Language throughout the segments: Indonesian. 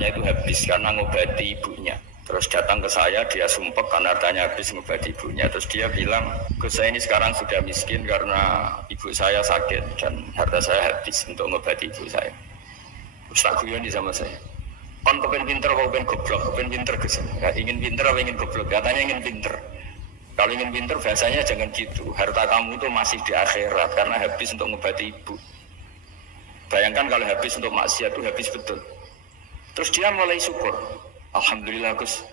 hartanya itu habis karena ngobati ibunya. Terus datang ke saya, dia sumpek karena hartanya habis ngobati ibunya. Terus dia bilang, Gus saya ini sekarang sudah miskin karena ibu saya sakit dan harta saya habis untuk ngobati ibu saya. Terus tak guyon sama saya. Kon kepen pinter, kepen goblok, kepen pinter Gus. Ya, ingin pinter apa ingin goblok? Katanya ingin pinter. Kalau ingin pinter biasanya jangan gitu. Harta kamu itu masih di akhirat karena habis untuk ngobati ibu. Bayangkan kalau habis untuk maksiat itu habis betul. Terus dia mulai syukur. Alhamdulillah Gus,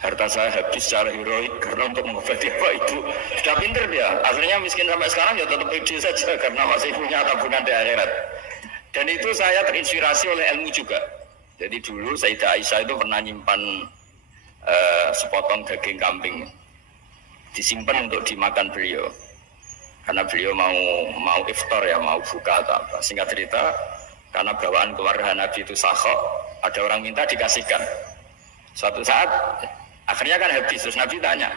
harta saya habis secara heroik karena untuk mengobati apa ibu. Sudah pinter dia. Akhirnya miskin sampai sekarang ya tetap pede saja karena masih punya tabungan di akhirat. Dan itu saya terinspirasi oleh ilmu juga. Jadi dulu Sayyidah Aisyah itu pernah nyimpan sepotong daging kambing, disimpan untuk dimakan beliau. Karena beliau mau iftar ya, mau buka atau apa. Singkat cerita, karena bawaan keluarga Nabi itu sakhok, ada orang minta dikasihkan. Suatu saat akhirnya kan habis. Terus Nabi tanya,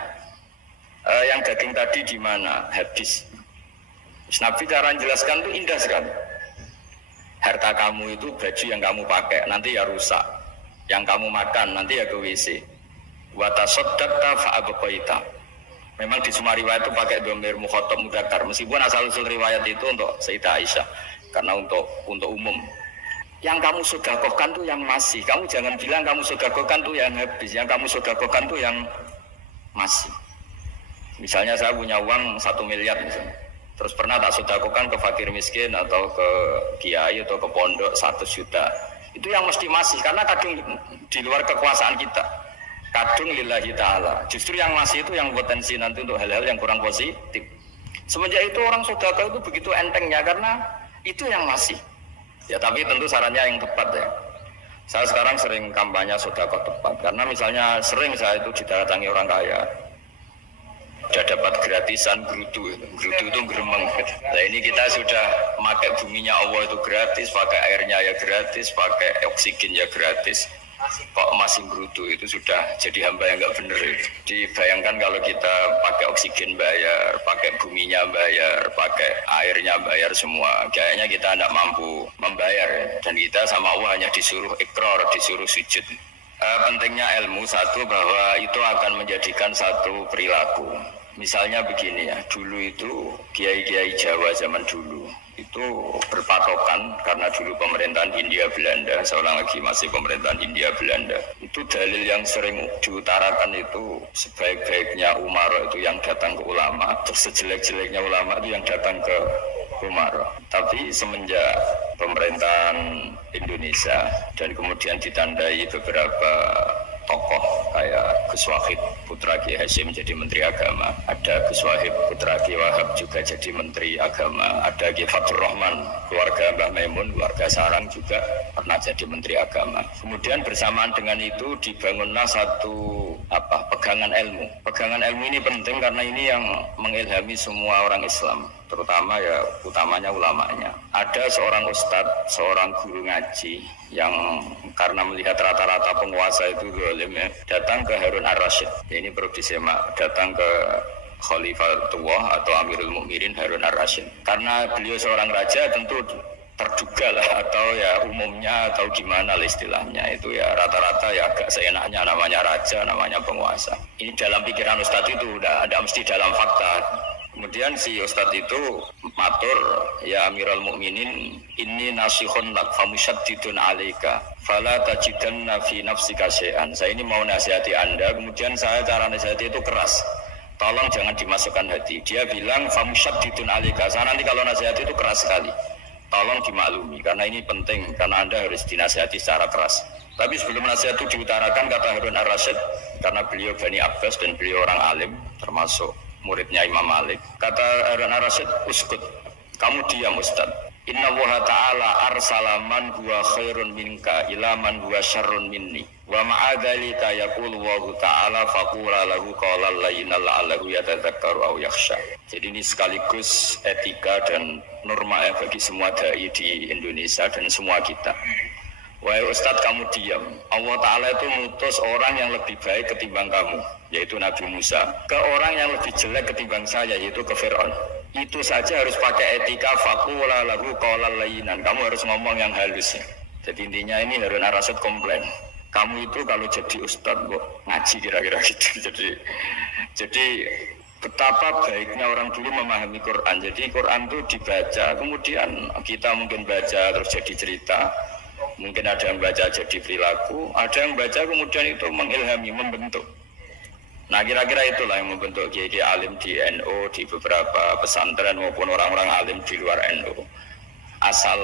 yang daging tadi di mana? Habis. Terus Nabi cara menjelaskan itu indah sekali. Harta kamu itu baju yang kamu pakai nanti ya rusak. Yang kamu makan nanti ya ke WC. Wa tasaddaqta fa abqaita. Memang di semua riwayat itu pakai dhamir mukhatab mudzakkar. Meskipun asal-usul riwayat itu untuk Sayyidah Aisyah karena untuk umum. Yang kamu sedekahkan tuh yang masih. Kamu jangan bilang kamu sedekahkan tuh yang habis. Yang kamu sedekahkan tuh yang masih. Misalnya saya punya uang 1 miliar misalnya. Terus pernah tak sedekahkan ke fakir miskin atau ke kiai atau ke pondok 100 juta. Itu yang mesti masih karena kadung di luar kekuasaan kita. Kadung lillahi ta'ala. Justru yang masih itu yang potensi nanti untuk hal-hal yang kurang positif. Semenjak itu orang sedekah itu begitu entengnya karena itu yang masih. Ya tapi tentu sarannya yang tepat ya. Saya sekarang sering kampanye sedekah tepat karena misalnya sering saya itu didatangi orang kaya. Sudah dapat gratisan gerutu itu geremeng. Nah ini kita sudah pakai buminya Allah itu gratis, pakai airnya ya gratis, pakai oksigen ya gratis. Kok masih gerutu itu sudah jadi hamba yang nggak bener itu. Dibayangkan kalau kita pakai oksigen bayar, pakai buminya bayar, pakai airnya bayar semua, kayaknya kita tidak mampu membayar ya. Dan kita sama Allah hanya disuruh ikrar, disuruh sujud. Pentingnya ilmu satu bahwa itu akan menjadikan satu perilaku. Misalnya begini ya, dulu itu kiai-kiai Jawa zaman dulu itu berpatokan karena dulu pemerintahan Hindia Belanda, seorang lagi masih pemerintahan Hindia Belanda. Itu dalil yang sering diutarakan itu sebaik-baiknya umara itu yang datang ke ulama, terus sejelek-jeleknya ulama itu yang datang ke umara. Tapi semenjak pemerintahan Indonesia dan kemudian ditandai beberapa tokoh kayak Gus Wahid putra Kiai Hasyim jadi Menteri Agama, ada Gus Wahid putra Kiai Wahab juga jadi Menteri Agama, ada Kiai Fathur Rahman keluarga Mbah Maimun, keluarga Sarang juga pernah jadi Menteri Agama. Kemudian bersamaan dengan itu dibangunlah satu pegangan ilmu. Pegangan ilmu ini penting karena ini yang mengilhami semua orang Islam, terutama ya utamanya ulamanya. Ada seorang ustadz, seorang guru ngaji yang karena melihat rata-rata penguasa itu zalim ya, datang ke Harun Ar-Rasyid. Ini perlu disemak, datang ke Khalifatullah atau Amirul Mukminin Harun Ar-Rasyid. Karena beliau seorang raja tentu terduga lah atau ya umumnya atau gimana lah istilahnya itu ya rata-rata ya agak seenaknya namanya raja, namanya penguasa. Ini dalam pikiran ustadz itu udah ada mesti dalam fakta. Kemudian si ustadz itu matur, ya Amirul Mukminin, inni nasihun lak famusyaddidun alaika fala tajidanna fi nafsika syai'an. Saya ini mau nasihati Anda, kemudian saya cara nasihati itu keras. Tolong jangan dimasukkan hati. Dia bilang famusyaddidun alaika. Saya nanti kalau nasihati itu keras sekali. Tolong dimaklumi karena ini penting karena Anda harus dinasihati secara keras. Tapi sebelum nasihat itu diutarakan kata Harun Ar-Rasyid, karena beliau Bani Abbas dan beliau orang alim termasuk muridnya Imam Malik. Kata Harun Ar-Rasyid, uskut, kamu diam Ustaz. Inna Allah Ta'ala arsala man huwa khairun minka ila man huwa syarrun minni. Wa ma'adhalika yakulu wa ta'ala faqula lahu qawlan layyina la'allahu yatadzakkaru aw yakhsha. Jadi ini sekaligus etika dan norma bagi semua dai di Indonesia dan semua kita. Wahai Ustadz kamu diam. Allah Ta'ala itu mengutus orang yang lebih baik ketimbang kamu, yaitu Nabi Musa, ke orang yang lebih jelek ketimbang saya, yaitu ke Fir'aun. Itu saja harus pakai etika, faqula lahu qawlan layyinan. Kamu harus ngomong yang halus ya. Jadi intinya ini Harun Ar-Rasyid komplain. Kamu itu kalau jadi ustadz kok ngaji kira-kira gitu. Jadi betapa baiknya orang dulu memahami Quran. Jadi Quran itu dibaca, kemudian kita mungkin baca terus jadi cerita. Mungkin ada yang baca jadi perilaku, ada yang baca kemudian itu mengilhami, membentuk. Nah kira-kira itulah yang membentuk kiai alim di NU, di beberapa pesantren maupun orang-orang alim di luar NU. Asal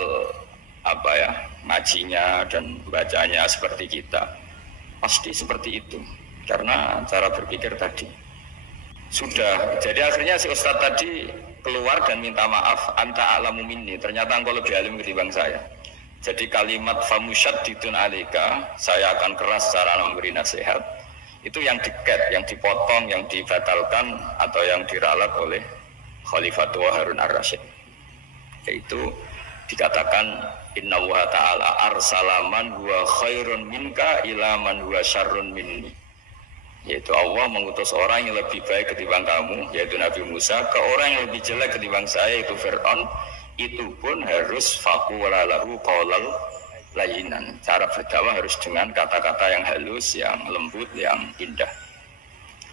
apa ya, ngajinya dan bacanya seperti kita. Pasti seperti itu. Karena cara berpikir tadi. Sudah, jadi akhirnya si Ustadz tadi keluar dan minta maaf, anta alamu minni, ternyata engkau lebih alim ketimbang saya. Jadi kalimat famusyaddidun alika, saya akan keras cara memberi nasihat, itu yang diket, yang dipotong, yang dibatalkan atau yang diralat oleh Khalifatul Harun Ar-Rasyid. Yaitu dikatakan inna wa ta'ala arsalaman huwa khairun minka ila man huwa syarrun minni. Yaitu Allah mengutus orang yang lebih baik ketimbang kamu, yaitu Nabi Musa, ke orang yang lebih jelek ketimbang saya, yaitu Fir'aun. Itu pun harus faqula lahu qaulal layyinan. Cara berdakwah harus dengan kata-kata yang halus, yang lembut, yang indah.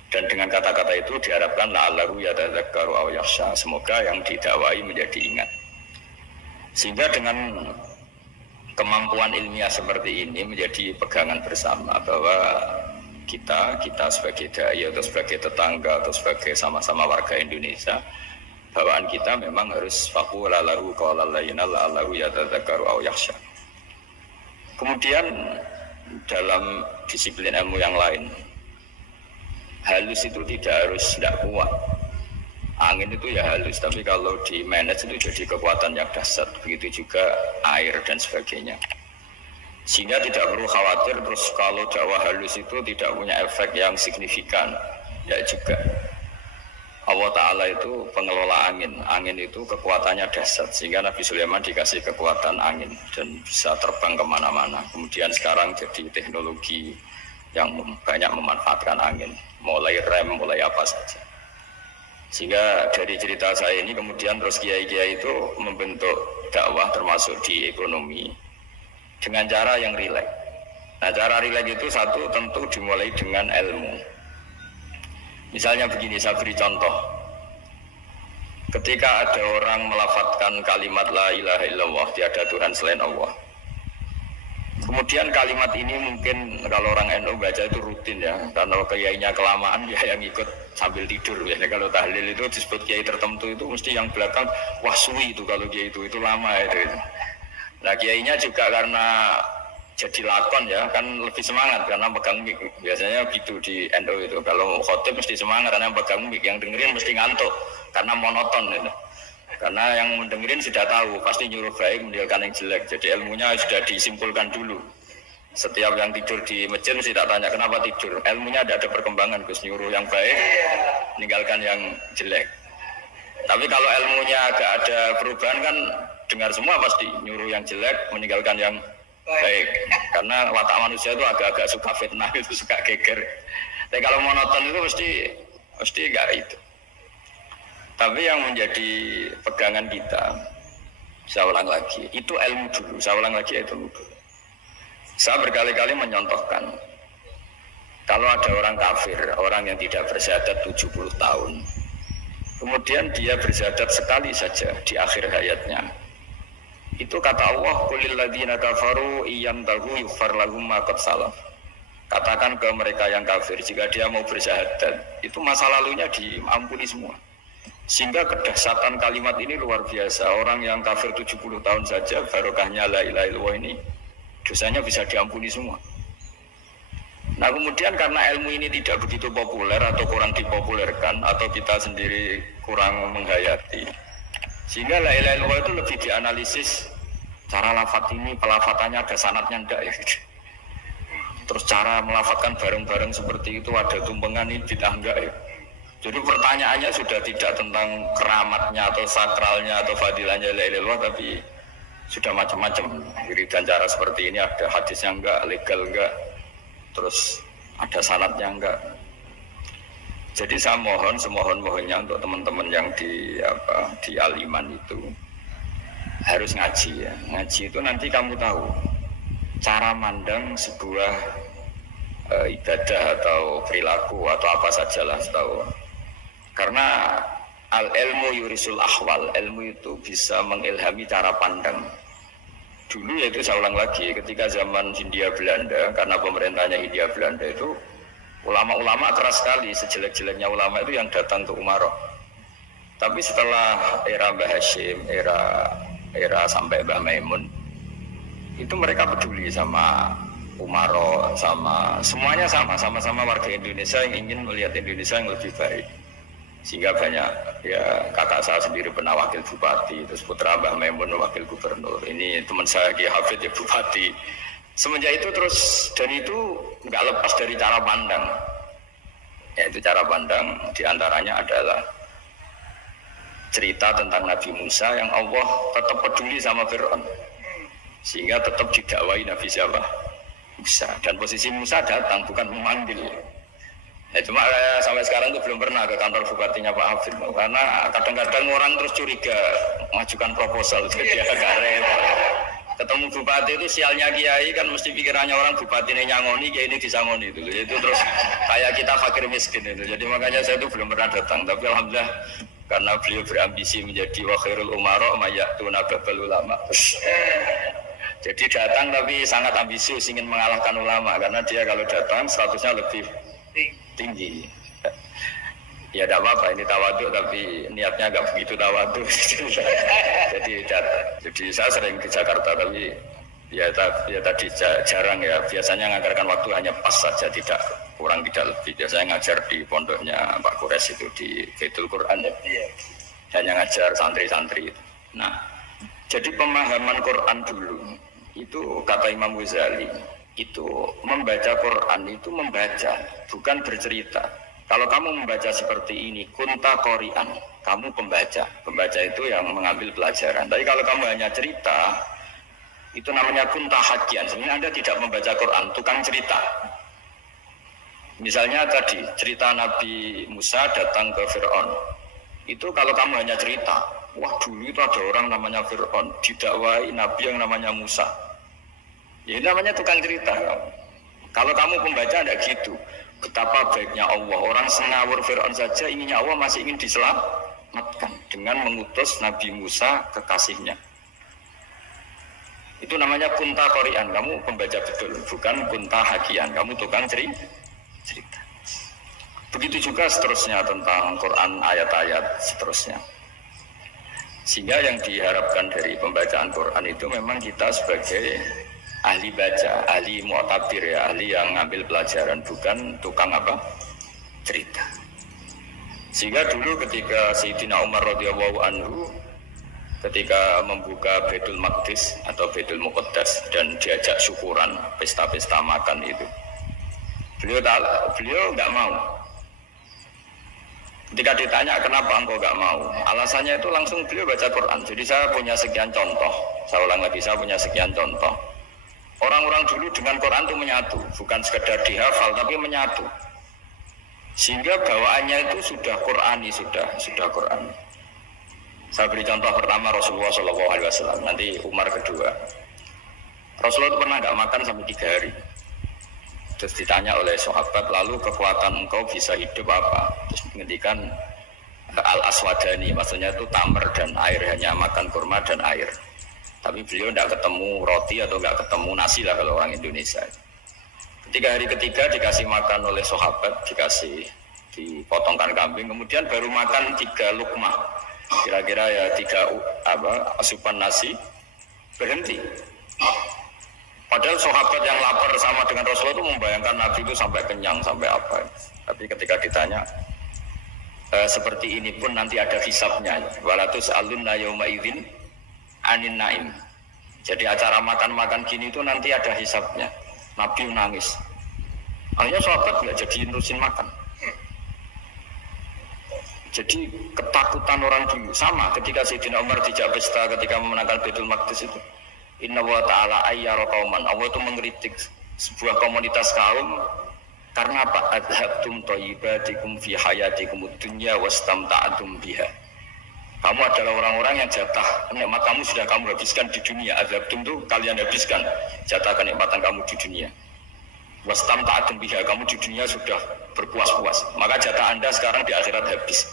Dan dengan kata-kata itu diharapkan la'allahu yatadzakkaru aw yakhsha. Semoga yang didakwai menjadi ingat. Sehingga dengan kemampuan ilmiah seperti ini menjadi pegangan bersama bahwa kita sebagai dai atau sebagai tetangga atau sebagai sama-sama warga Indonesia, bawaan kita memang harus faqula lahu qaulal layyinan la'allahu yatadzakkaru aw yakhsha. Kemudian dalam disiplin ilmu yang lain, halus itu tidak kuat. Angin itu ya halus, tapi kalau di manage itu jadi kekuatan yang dahsyat. Begitu juga air dan sebagainya. Sehingga tidak perlu khawatir terus kalau dakwah halus itu tidak punya efek yang signifikan. Ya juga Allah Ta'ala itu pengelola angin. Angin itu kekuatannya dahsyat. Sehingga Nabi Sulaiman dikasih kekuatan angin dan bisa terbang kemana-mana. Kemudian sekarang jadi teknologi yang banyak memanfaatkan angin. Mulai rem, mulai apa saja. Sehingga dari cerita saya ini kemudian terus kiai-kiai itu membentuk dakwah termasuk di ekonomi dengan cara yang rileks. Nah cara rileks itu satu tentu dimulai dengan ilmu. Misalnya begini, saya beri contoh. Ketika ada orang melafadzkan kalimat la ilaha illallah, tiada Tuhan selain Allah. Kemudian kalimat ini mungkin kalau orang NU baca itu rutin ya, karena kiainya kelamaan ya yang ikut sambil tidur ya. Kalau tahlil itu disebut kiai tertentu itu mesti yang belakang wah suwi itu kalau kiai itu lama itu. Nah kiainya juga karena jadi lakon ya kan lebih semangat karena pegang mic. Biasanya gitu di NU itu kalau khotib mesti semangat karena pegang mic, yang dengerin mesti ngantuk karena monoton itu. Karena yang mendengerin sudah tahu pasti nyuruh baik meninggalkan yang jelek. Jadi ilmunya sudah disimpulkan dulu. Setiap yang tidur di masjid mesti tak tanya kenapa tidur. Ilmunya ada perkembangan, Gus, nyuruh yang baik meninggalkan yang jelek. Tapi kalau ilmunya agak ada perubahan kan dengar semua pasti nyuruh yang jelek meninggalkan yang baik. Karena watak manusia itu agak-agak suka fitnah, itu suka geger. Tapi kalau monoton itu mesti enggak itu. Tapi yang menjadi pegangan kita, saya ulang lagi, itu ilmu dulu. Saya ulang lagi itu dulu. Saya berkali-kali menyontohkan, kalau ada orang kafir, orang yang tidak bersyahadat 70 tahun, kemudian dia bersyahadat sekali saja di akhir hayatnya. Itu kata Allah, qulil ladzina kafaru iyantahu yughfar lahum ma qad salaf. Katakan ke mereka yang kafir, jika dia mau bersyahadat, itu masa lalunya diampuni semua. Sehingga kedahsyatan kalimat ini luar biasa. Orang yang kafir 70 tahun saja barokahnya la ilaha illallah ini dosanya bisa diampuni semua. Nah kemudian karena ilmu ini tidak begitu populer atau kurang dipopulerkan atau kita sendiri kurang menghayati, sehingga la ilaha illallah itu lebih dianalisis cara lafaz ini, pelafatannya ada sanadnya enggak ya gitu. Terus cara melafatkan bareng-bareng seperti itu ada tumpengan ini bid'ah enggak ya. Jadi pertanyaannya sudah tidak tentang keramatnya atau sakralnya atau fadilahnya la ilaha illallah, tapi sudah macam-macam. Wiridan cara seperti ini ada hadisnya enggak, legal enggak, terus ada sanadnya enggak. Jadi saya mohon semohon-mohonnya untuk teman-teman yang di Aliman itu harus ngaji ya. Ngaji itu nanti kamu tahu cara mandang sebuah ibadah atau perilaku atau apa sajalah tahu. Karena al ilmu yurisul ahwal, ilmu itu bisa mengilhami cara pandang. Dulu yaitu saya ulang lagi, ketika zaman Hindia Belanda, karena pemerintahnya Hindia Belanda itu ulama-ulama keras sekali, sejelek-jeleknya ulama itu yang datang ke Umaroh. Tapi setelah era Mbah Hashim, era sampai Mbah Maimun, itu mereka peduli sama Umaroh, sama semuanya sama-sama warga Indonesia yang ingin melihat Indonesia yang lebih baik. Sehingga banyak ya kakak saya sendiri pernah wakil bupati, terus putra Mbah Maimun wakil gubernur. Ini teman saya Ki Hafid ya bupati. Semenjak itu terus, dan itu nggak lepas dari cara pandang. Yaitu cara pandang diantaranya adalah cerita tentang Nabi Musa yang Allah tetap peduli sama Fir'aun, sehingga tetap didakwai Nabi siapa? Musa. Dan posisi Musa datang bukan memanggil. Ya, cuma sampai sekarang itu belum pernah ke kantor bupatinya Pak Hafid, karena kadang-kadang orang terus curiga mengajukan proposal jadi agak repot. Ketemu bupati itu sialnya kiai kan mesti pikirannya orang bupati ini nyangoni, kiai ini disangoni itu. Itu terus kayak kita fakir miskin itu. Jadi makanya saya itu belum pernah datang. Tapi alhamdulillah karena beliau berambisi menjadi wa khairul umara mayatuna babal ulama. Jadi datang tapi sangat ambisius ingin mengalahkan ulama karena dia kalau datang statusnya lebih tinggi. Ya tidak apa-apa, ini tawaduk tapi niatnya agak begitu tawaduk. Jadi saya sering ke Jakarta tapi ya tadi jarang ya. Biasanya ngajarkan waktu hanya pas saja, tidak kurang tidak lebih. Biasanya ngajar di pondoknya Pak Kures itu di Baitul Quran ya. Hanya ngajar santri-santri itu. Nah, jadi pemahaman Quran dulu itu kata Imam Ghazali itu membaca Quran itu membaca, bukan bercerita. Kalau kamu membaca seperti ini, kunta qori'an, kamu pembaca. Pembaca itu yang mengambil pelajaran. Tapi kalau kamu hanya cerita, itu namanya kunta hakian. Sebenarnya Anda tidak membaca Quran, tukang cerita. Misalnya tadi, cerita Nabi Musa datang ke Fir'aun. Itu kalau kamu hanya cerita, wah dulu itu ada orang namanya Fir'aun, didakwai Nabi yang namanya Musa. Ya ini namanya tukang cerita. Kalau kamu pembaca tidak gitu. Betapa baiknya Allah, orang sengawur Fir'aun saja inginnya Allah masih ingin diselamatkan dengan mengutus Nabi Musa kekasihnya. Itu namanya kunta qori'an, kamu pembaca betul, bukan kunta hakian, kamu tukang cerita. Begitu juga seterusnya tentang Quran ayat-ayat seterusnya. Sehingga yang diharapkan dari pembacaan Quran itu memang kita sebagai ahli baca, ahli mu'tabir ya, ahli yang ngambil pelajaran, bukan tukang apa? Cerita. Sehingga dulu ketika Sayyidina Umar radhiyallahu anhu ketika membuka Baitul Maqdis atau Baitul Muqaddas dan diajak syukuran, pesta-pesta makan itu, beliau nggak mau. Ketika ditanya kenapa engkau nggak mau, alasannya itu langsung beliau baca Quran. Jadi saya punya sekian contoh, saya ulang lagi, saya punya sekian contoh. Orang-orang dulu dengan Quran itu menyatu, bukan sekedar dihafal tapi menyatu. Sehingga bawaannya itu sudah Qurani, sudah Qurani. Saya beri contoh pertama Rasulullah SAW, nanti Umar kedua. Rasulullah itu pernah nggak makan sampai 3 hari. Terus ditanya oleh sahabat, lalu kekuatan engkau bisa hidup apa? Terus menghentikan al-aswadani, maksudnya itu tamar dan air, hanya makan kurma dan air. Tapi beliau tidak ketemu roti atau tidak ketemu nasi lah kalau orang Indonesia. Ketika hari ketiga dikasih makan oleh sahabat, dipotongkan kambing, kemudian baru makan 3 lukmah, kira-kira ya 3 asupan nasi, berhenti. Padahal sahabat yang lapar sama dengan Rasulullah itu membayangkan Nabi itu sampai kenyang, sampai apa. Tapi ketika ditanya, seperti ini pun nanti ada hisabnya. Walatus alunna yauma idzin anin naim. Jadi acara makan-makan gini itu nanti ada hisabnya. Nabi nangis. Akhirnya sahabat nggak jadi nerusin makan. Jadi ketakutan orang dulu sama ketika Sayyidina Umar dijak pesta ketika memenangkan Baitul Maqdis itu. Inna wa ta'ala ayyara qauman. Allah itu mengkritik sebuah komunitas kaum karena apa? Adhabtum thayyibatikum fi hayatikum dunya wastamta'tum biha. Kamu adalah orang-orang yang jatah nikmat kamu sudah kamu habiskan di dunia. Azabtum itu kalian habiskan jatah kenikmatan kamu di dunia. Wastam ta'atun biha, kamu di dunia sudah berpuas-puas. Maka jatah Anda sekarang di akhirat habis.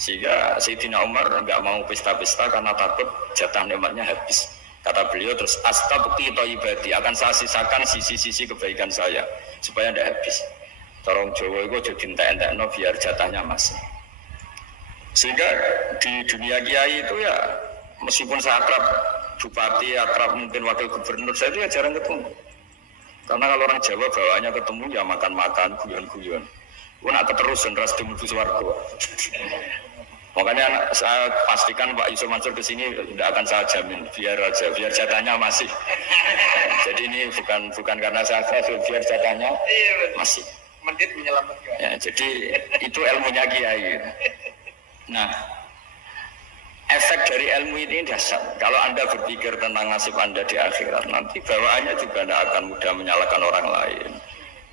Sehingga Sayyidina Umar enggak mau pesta-pesta karena takut jatah nikmatnya habis. Kata beliau terus astabqi thayyibati, akan saya sisakan sisi-sisi kebaikan saya supaya tidak habis. Torong Jawa itu jadi entek-entekno biar jatahnya masih. Sehingga di dunia kiai itu ya meskipun saya akrab bupati, akrab mungkin wakil gubernur, saya itu ya jarang ketemu. Karena kalau orang Jawa bawaannya ketemu ya makan-makan, guyon-guyon. Nak keterusan ras dimlebu swarga. Makanya saya pastikan Pak Yusuf Mansur kesini tidak akan saya jamin, biar aja, biar jatahnya masih. Jadi ini bukan karena saya biar jatahnya masih. Mendit menyelamatkan. Ya, jadi itu ilmunya kiai. Nah, efek dari ilmu ini dahsyat. Kalau Anda berpikir tentang nasib Anda di akhirat, nanti bawaannya juga tidak akan mudah menyalahkan orang lain,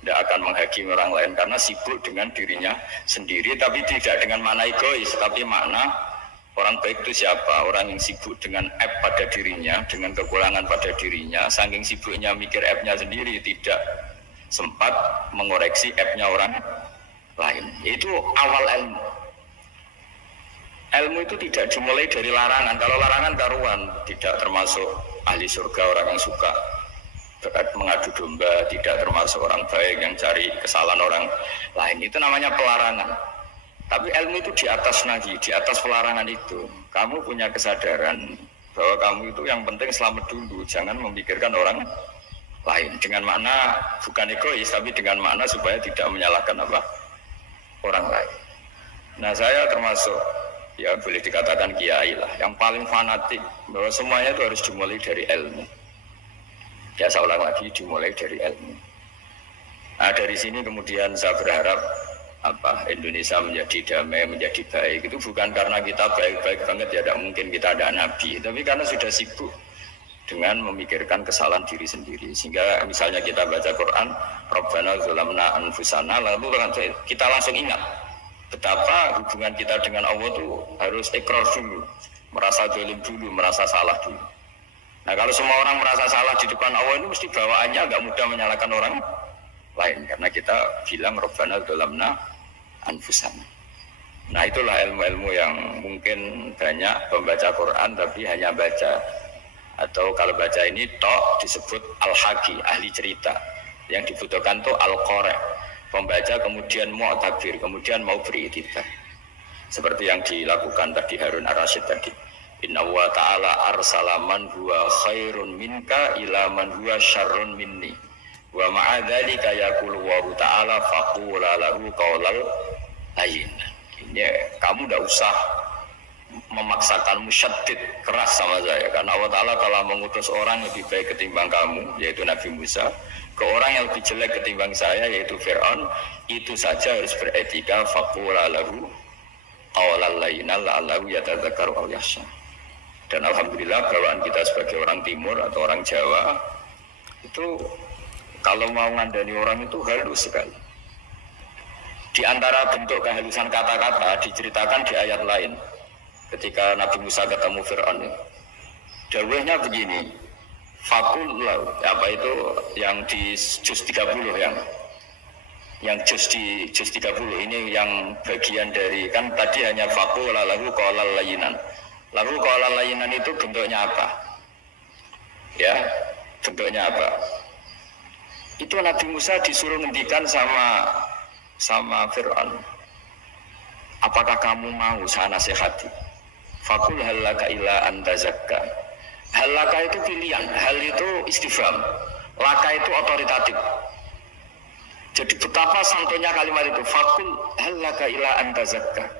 tidak akan menghakimi orang lain karena sibuk dengan dirinya sendiri, tapi tidak dengan makna egois, tapi makna orang baik itu siapa? Orang yang sibuk dengan aib pada dirinya, dengan kekurangan pada dirinya, saking sibuknya mikir aibnya sendiri, tidak sempat mengoreksi aibnya orang lain. Itu awal ilmu. Ilmu itu tidak dimulai dari larangan. Kalau larangan karuan, tidak termasuk ahli surga, orang yang suka mengadu domba, tidak termasuk orang baik yang cari kesalahan orang lain. Itu namanya pelarangan. Tapi ilmu itu di atas nahi, di atas pelarangan itu. Kamu punya kesadaran bahwa kamu itu yang penting selamat dulu, jangan memikirkan orang lain. Dengan makna bukan egois, tapi dengan makna supaya tidak menyalahkan orang lain. Nah, saya termasuk ya boleh dikatakan kiai lah yang paling fanatik bahwa semuanya itu harus dimulai dari ilmu. Ya saya ulang lagi, dimulai dari ilmu. Nah, dari sini kemudian saya berharap Indonesia menjadi damai, menjadi baik. Itu bukan karena kita baik-baik banget, ya tidak mungkin kita ada nabi, tapi karena sudah sibuk dengan memikirkan kesalahan diri sendiri. Sehingga misalnya kita baca Quran, Rabbana zalamna anfusana, lalu kita langsung ingat betapa hubungan kita dengan Allah itu harus ikrar dulu, merasa zalim dulu, merasa salah dulu. Nah, kalau semua orang merasa salah di depan Allah itu mesti bawaannya agak mudah menyalahkan orang lain, karena kita bilang Rabbana zalamna anfusana. Nah, itulah ilmu-ilmu yang mungkin banyak pembaca Quran tapi hanya baca, atau kalau baca ini tok disebut al-haqi, ahli cerita. Yang dibutuhkan tuh al-qari, pembaca kemudian mu'tabir, kemudian mau beriktibar. Seperti yang dilakukan tadi Harun Ar-Rasyid tadi. Inna wa ta'ala arsala man huwa khairun minka ila man huwa syarrun minni. Wa ma'adzalika yaqulu wa ta'ala faqula lahu qawlal layyin. Ini kamu tidak usah memaksakan musyaddid keras sama saya, karena Allah Ta'ala telah mengutus orang lebih baik ketimbang kamu, yaitu Nabi Musa, ke orang yang lebih jelek ketimbang saya, yaitu Fir'aun. Itu saja harus beretika. Faqula lahu qawlan layyinan la'allahu yatadzakkaru aw yakhsha. Dan alhamdulillah bawaan kita sebagai orang timur atau orang Jawa itu kalau mau ngandani orang itu halus sekali. Di antara bentuk kehalusan kata-kata diceritakan di ayat lain. Ketika Nabi Musa ketemu Fir'aun, dawuhnya begini, fakul apa itu yang di juz 30 yang juz 30 ini yang bagian dari, kan tadi hanya fakul lalu qawlal layyinan. Lalu qawlal layyinan itu bentuknya apa? Ya, bentuknya apa? Itu Nabi Musa disuruh ngendikan sama Fir'aun. Apakah kamu mau saya nasihati? Fakul halaka ila antazakka. Halaka itu pilihan, hal itu istifham, laka itu otoritatif. Jadi betapa santunya kalimat itu, fakul halaka ila antazakka.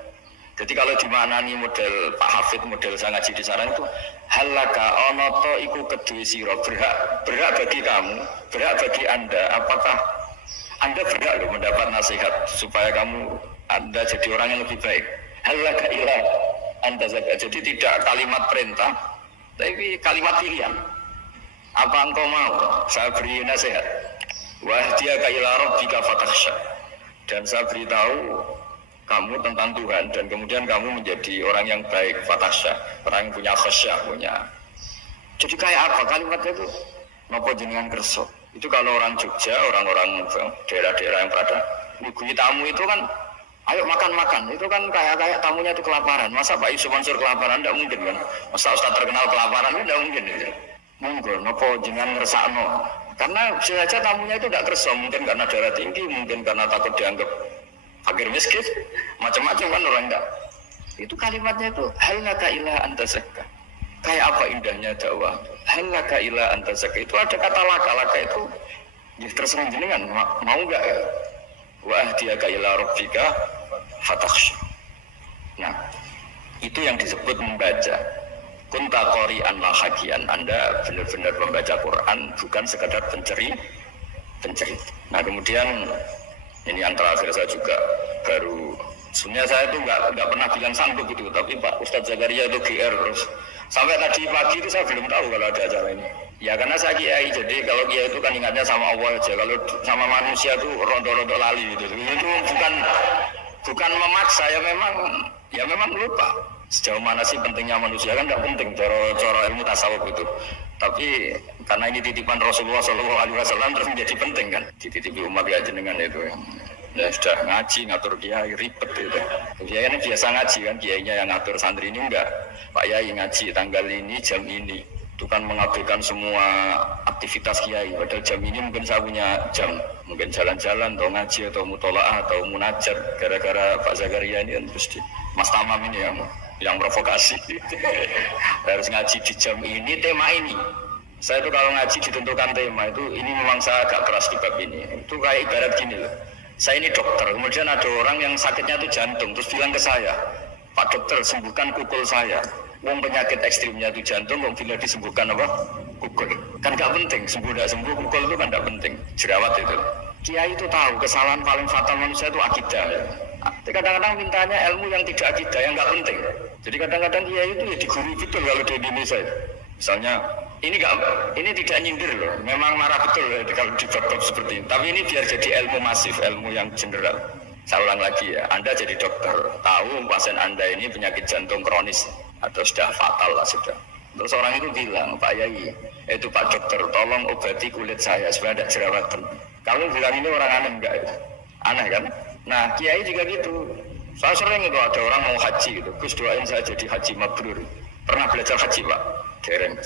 Jadi kalau dimaknani model Pak Hafid, model saya ngaji di sana itu, halaka onoto iku kedue sira, berhak bagi kamu, berhak bagi Anda. Apakah Anda berhak loh mendapat nasihat supaya Anda jadi orang yang lebih baik? Halaka ila antazakka. Jadi tidak kalimat perintah, tapi kalimat pilihan. Apa engkau mau saya beri nasihat? Wahdiyaka ila rabbika fatakhsha. Dan saya beritahu kamu tentang Tuhan dan kemudian kamu menjadi orang yang baik, fatasya, orang yang punya khasyah, punya. Jadi kayak apa kalimatnya itu? Nopo jenengan kerso. Itu kalau orang Jogja, orang-orang daerah-daerah yang pada ngugui tamu itu kan, ayo makan-makan. Itu kan kayak tamunya itu kelaparan. Masa Pak Yusuf Mansur kelaparan? Tidak mungkin kan. Masa Ustaz terkenal kelaparan? Tidak mungkin. Monggo, nopo jenengan ngersakno. Karena bisa saja tamunya itu tidak kerso. Mungkin karena darah tinggi, mungkin karena takut dianggap fakir miskin, macam-macam kan orang enggak. Itu kalimatnya itu hal laka ila anta zakka. Kayak apa indahnya dakwah. Hal laka ila anta zakka. Itu ada kata laka itu ya terserah jenengan mau enggak ya? Wa ahdiyaka ila rabbika fatakhsha. Nah, itu yang disebut membaca. Kunta qori'an lahagian. Anda benar-benar membaca Quran bukan sekadar pencerit. Nah, kemudian ini yang terakhir saya juga baru sebenarnya saya itu nggak pernah bilang sanggup itu, tapi Pak Ustadz Zakaria itu GR terus sampai tadi pagi itu saya belum tahu kalau ada acara ini. Ya karena saya kiai, jadi kalau kiai itu kan ingatnya sama Allah aja, kalau sama manusia itu rondo-rondo lali gitu. Itu bukan memaksa, ya memang lupa. Sejauh mana sih pentingnya manusia kan nggak penting coro ilmu tasawuf itu. Tapi karena ini titipan Rasulullah SAW terus menjadi penting kan. Dititipi umat ya jenengan itu. Ya sudah ngaji ngatur kiai ribet itu. Kiai ini biasa ngaji kan, kiainya yang ngatur, santri ini enggak. Pak Yai ngaji tanggal ini jam ini. Itu kan mengabaikan semua aktivitas kiai. Padahal jam ini mungkin saya punya jam, mungkin jalan-jalan atau ngaji atau mutolaah atau munajat. Gara-gara Pak Zakaria ini kan terus Mas Tamam ini yang provokasi. Harus ngaji di jam ini, tema ini. Saya itu kalau ngaji ditentukan tema itu, ini memang saya agak keras di bab ini. Itu kayak ibarat gini loh. Saya ini dokter, kemudian ada orang yang sakitnya itu jantung, terus bilang ke saya, Pak dokter sembuhkan kukul saya. Wong penyakit ekstrimnya itu jantung, wong bila disembuhkan apa? Kukul. Kan gak penting, sembuh tidak sembuh, kukul itu kan gak penting. Jerawat itu. Kiai itu tahu kesalahan paling fatal manusia itu akidah. Tapi kadang-kadang mintanya ilmu yang tidak akidah, yang nggak penting. Jadi kadang-kadang kiai itu ya digurui betul kalau di Indonesia. Misalnya ini tidak nyindir loh, memang marah betul ya, kalau di bab seperti ini. Tapi ini biar jadi ilmu masif, ilmu yang general. Saya ulang lagi ya, Anda jadi dokter, tahu pasien Anda ini penyakit jantung kronis atau sudah fatal lah sudah. Terus orang itu bilang, Pak Yai, itu Pak dokter, tolong obati kulit saya supaya tidak jerawatan. Kamu bilang ini orang aneh enggak ya? Aneh kan? Nah, kiai juga gitu. Saya sering itu ada orang mau haji gitu. Gus doain saya jadi haji mabrur. Pernah belajar haji Pak? Dereng.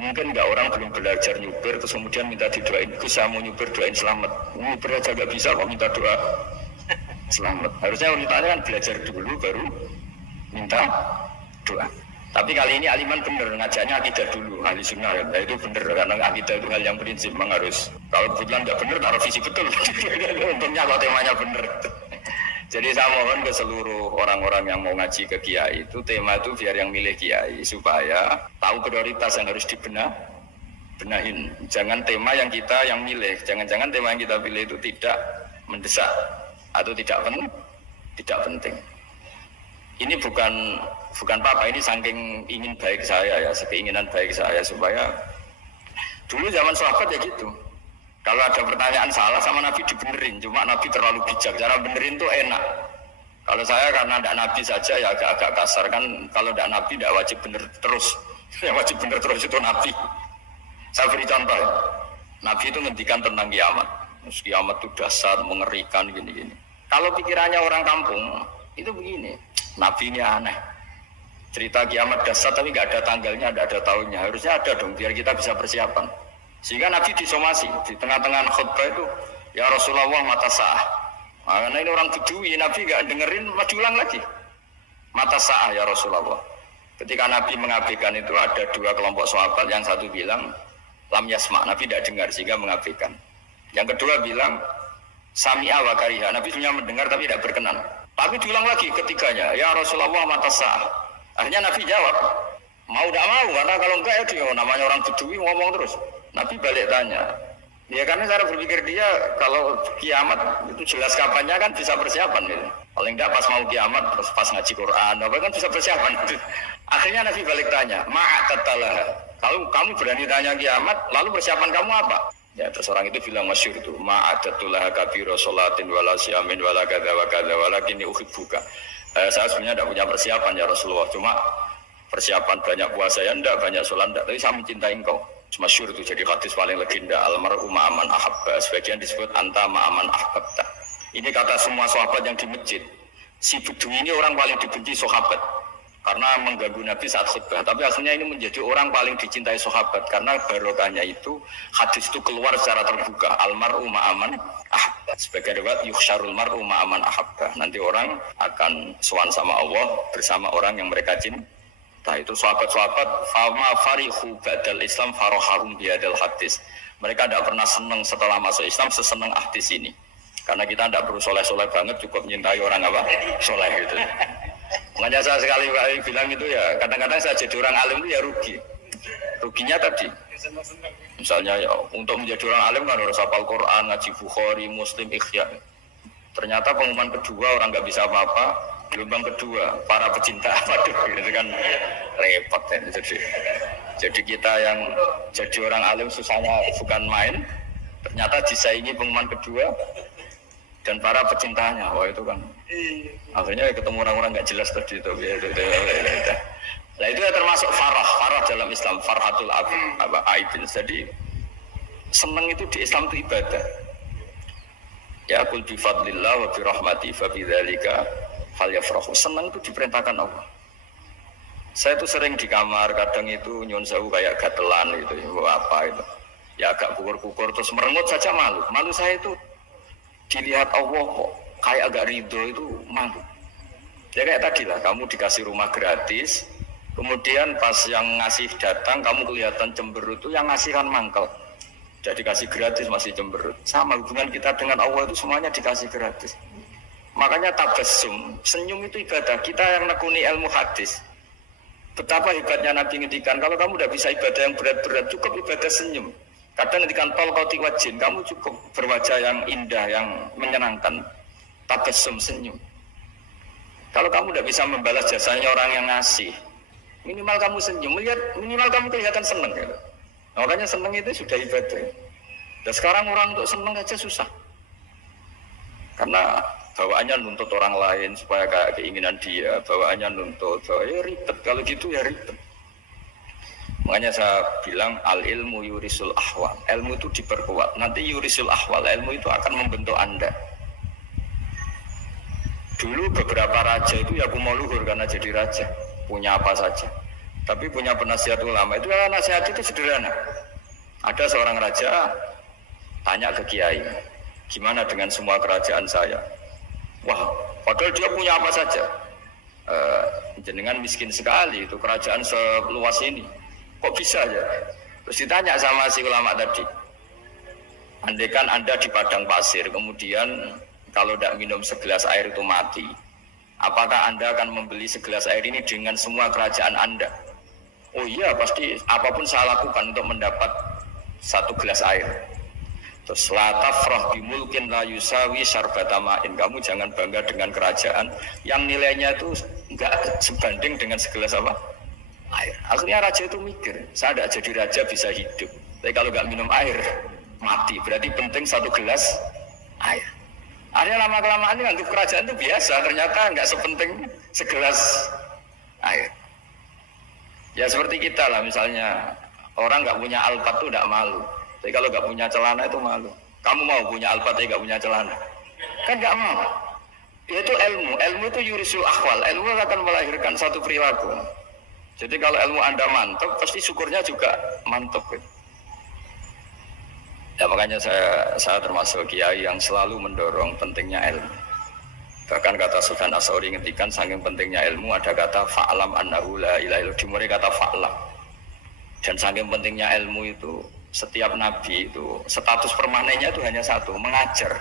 Mungkin enggak orang belum belajar nyupir terus kemudian minta didoain. Gus saya mau nyupir doain selamat. Nyupir aja enggak bisa kok minta doa selamat. Harusnya wanitanya kan belajar dulu baru minta doa. Tapi kali ini aliman bener, ngajaknya akidah dulu, ahli sunnah ya. Nah, itu bener, karena akidah itu hal yang prinsip memang harus. Kalau kebetulan nggak bener, taruh visi betul. Untungnya kalau temanya bener. Jadi saya mohon ke seluruh orang-orang yang mau ngaji ke kiai itu, tema itu biar yang milih kiai, supaya tahu prioritas yang harus benahin. Jangan tema yang kita yang milih, jangan-jangan tema yang kita pilih itu tidak mendesak atau tidak penting. Ini bukan apa-apa, ini saking ingin baik saya ya, keinginan baik saya supaya dulu zaman sahabat ya gitu. Kalau ada pertanyaan salah sama Nabi dibenerin, cuma Nabi terlalu bijak, cara benerin tuh enak. Kalau saya karena tidak Nabi saja ya agak kasar kan, kalau tidak Nabi tidak wajib bener terus, yang wajib bener terus itu Nabi. Saya beri contoh ya. Nabi itu ngendikan tentang kiamat, kiamat itu dahsyat, mengerikan gini-gini. Kalau pikirannya orang kampung itu begini. Nabi ini aneh, cerita kiamat dahsyat tapi nggak ada tanggalnya, nggak ada tahunnya. Harusnya ada dong biar kita bisa persiapan. Sehingga Nabi disomasi di tengah-tengah khutbah itu, ya Rasulullah mata sa'ah. Karena ini orang Bedui, Nabi nggak dengerin, maju ulang lagi. Mata sa'ah ya Rasulullah. Ketika Nabi mengabaikan itu ada dua kelompok sahabat, yang satu bilang lam yasma, Nabi tidak dengar sehingga mengabaikan. Yang kedua bilang sami'a wa kariha, Nabi sebenarnya mendengar tapi tidak berkenan. Tapi diulang lagi ketiganya, ya Rasulullah mata sa'ah. Akhirnya Nabi jawab, mau tidak mau, karena kalau enggak ya dia namanya orang Bedui ngomong terus. Nabi balik tanya, ya karena cara berpikir dia kalau kiamat itu jelas kapannya kan bisa persiapan gitu. Paling enggak pas mau kiamat terus pas ngaji Quran, apa kan bisa persiapan. Akhirnya Nabi balik tanya, ma'atatalah. Kalau kamu berani tanya kiamat, lalu persiapan kamu apa? Ya, terus orang itu bilang masyhur itu, ma'adatullah kabiro sholatin wala siamin wala kadza wa kadza walakinni uhibbuka. Saya sebenarnya tidak punya persiapan ya Rasulullah, cuma persiapan banyak puasa ya enggak, banyak sholat enggak, tapi saya mencintai engkau. Masyhur itu jadi hadis paling legenda, almar'u ma'aman ahabba, sebagian disebut anta ma'aman ahbabta. Ini kata semua sahabat yang di masjid. Si Bedui ini orang paling dibenci sahabat karena mengganggu Nabi saat khutbah, tapi akhirnya ini menjadi orang paling dicintai sahabat karena barokahnya itu hadis itu keluar secara terbuka, almar'u ma'aman ahabba, sebagai riwayat yuhsyarul mar'u ma'aman ahabba, nanti orang akan sowan sama Allah bersama orang yang mereka cinta. Itu sahabat-sahabat fama farihu ba'dal Islam farahahum bihadal hadis, mereka tidak pernah senang setelah masuk Islam sesenang hadis ini, karena kita tidak perlu soleh-soleh banget, cukup menyintai orang apa soleh gitu. Makanya saya sekali bilang itu ya, kadang-kadang saya jadi orang alim itu ya rugi. Ruginya tadi, misalnya ya, untuk menjadi orang alim kan harus hafal Quran, ngaji Bukhari, Muslim, Ikhya. Ternyata pengumuman kedua orang nggak bisa apa-apa, gelombang kedua para pecinta, waduh, itu kan repot ya. Jadi kita yang jadi orang alim susahnya bukan main, ternyata disaingi pengumuman kedua dan para pecintanya, wah itu kan. Akhirnya ketemu orang-orang nggak jelas tadi itu. Nah itu ya termasuk farah dalam Islam, farhatul aibin. Jadi senang itu di Islam itu ibadah. Ya qul bi fadlillah wa bi rahmati fa bidzalika falyafrahu. Senang itu diperintahkan Allah. Saya itu sering di kamar, kadang itu nyun sewu kayak gatelan itu, apa itu. Ya agak kukur-kukur terus merengut saja malu. Malu saya itu dilihat Allah kok kayak agak ridho itu malu. Ya kayak tadi lah, kamu dikasih rumah gratis, kemudian pas yang ngasih datang kamu kelihatan cemberut, itu yang ngasih kan mangkel. Jadi dikasih gratis masih cemberut. Sama hubungan kita dengan Allah itu semuanya dikasih gratis. Makanya tabassum, senyum itu ibadah. Kita yang nekuni ilmu hadis, betapa hebatnya Nabi ngendikan, kalau kamu tidak bisa ibadah yang berat-berat, cukup ibadah senyum. Kadang ngendikan tol qati wajhin, kamu cukup berwajah yang indah, yang menyenangkan. Tabassum, senyum. Kalau kamu tidak bisa membalas jasanya orang yang ngasih, minimal kamu senyum, minimal kamu kelihatan senang. Gitu. Nah, makanya senang itu sudah ibadah. Dan sekarang orang untuk senang aja susah. Karena bawaannya nuntut orang lain supaya kayak keinginan dia, bawaannya nuntut, ya ribet. Kalau gitu ya ribet. Makanya saya bilang al ilmu yurisul ahwal. Ilmu itu diperkuat. Nanti yurisul ahwal, ilmu itu akan membentuk Anda. Dulu beberapa raja itu ya mau luhur karena jadi raja, punya apa saja. Tapi punya penasihat ulama, itu nasihat itu sederhana. Ada seorang raja tanya ke kiai, gimana dengan semua kerajaan saya? Wah, padahal dia punya apa saja. Jenengan miskin sekali, itu kerajaan seluas ini. Kok bisa ya? Terus ditanya sama si ulama tadi, andaikan Anda di padang pasir, kemudian kalau tidak minum segelas air itu mati, apakah Anda akan membeli segelas air ini dengan semua kerajaan Anda? Oh iya, pasti apapun saya lakukan untuk mendapat satu gelas air. Terus la tafrah bimulkin la yusawi syarbata ma'in. Kamu jangan bangga dengan kerajaan yang nilainya itu enggak sebanding dengan segelas apa? Air. Akhirnya raja itu mikir, saya tidak jadi raja bisa hidup, tapi kalau nggak minum air mati. Berarti penting satu gelas air. Akhirnya lama-kelamaan ini anggap kerajaan itu biasa, ternyata nggak sepenting segelas air. Ya seperti kita lah, misalnya orang nggak punya alpat itu tidak malu, tapi kalau nggak punya celana itu malu. Kamu mau punya alpat tapi nggak punya celana? Kan nggak mau. Itu ilmu itu yurisul akhwal, ilmu akan melahirkan satu perilaku. Jadi kalau ilmu Anda mantap, pasti syukurnya juga mantap. Ya makanya saya termasuk kiai yang selalu mendorong pentingnya ilmu. Bahkan kata Sufyan Ats-Tsauri ngendikan saking pentingnya ilmu, ada kata fa'lam annahu la ilaha illallah, dimulai kata fa'lam. Dan saking pentingnya ilmu itu, setiap nabi itu status permanennya itu hanya satu, mengajar.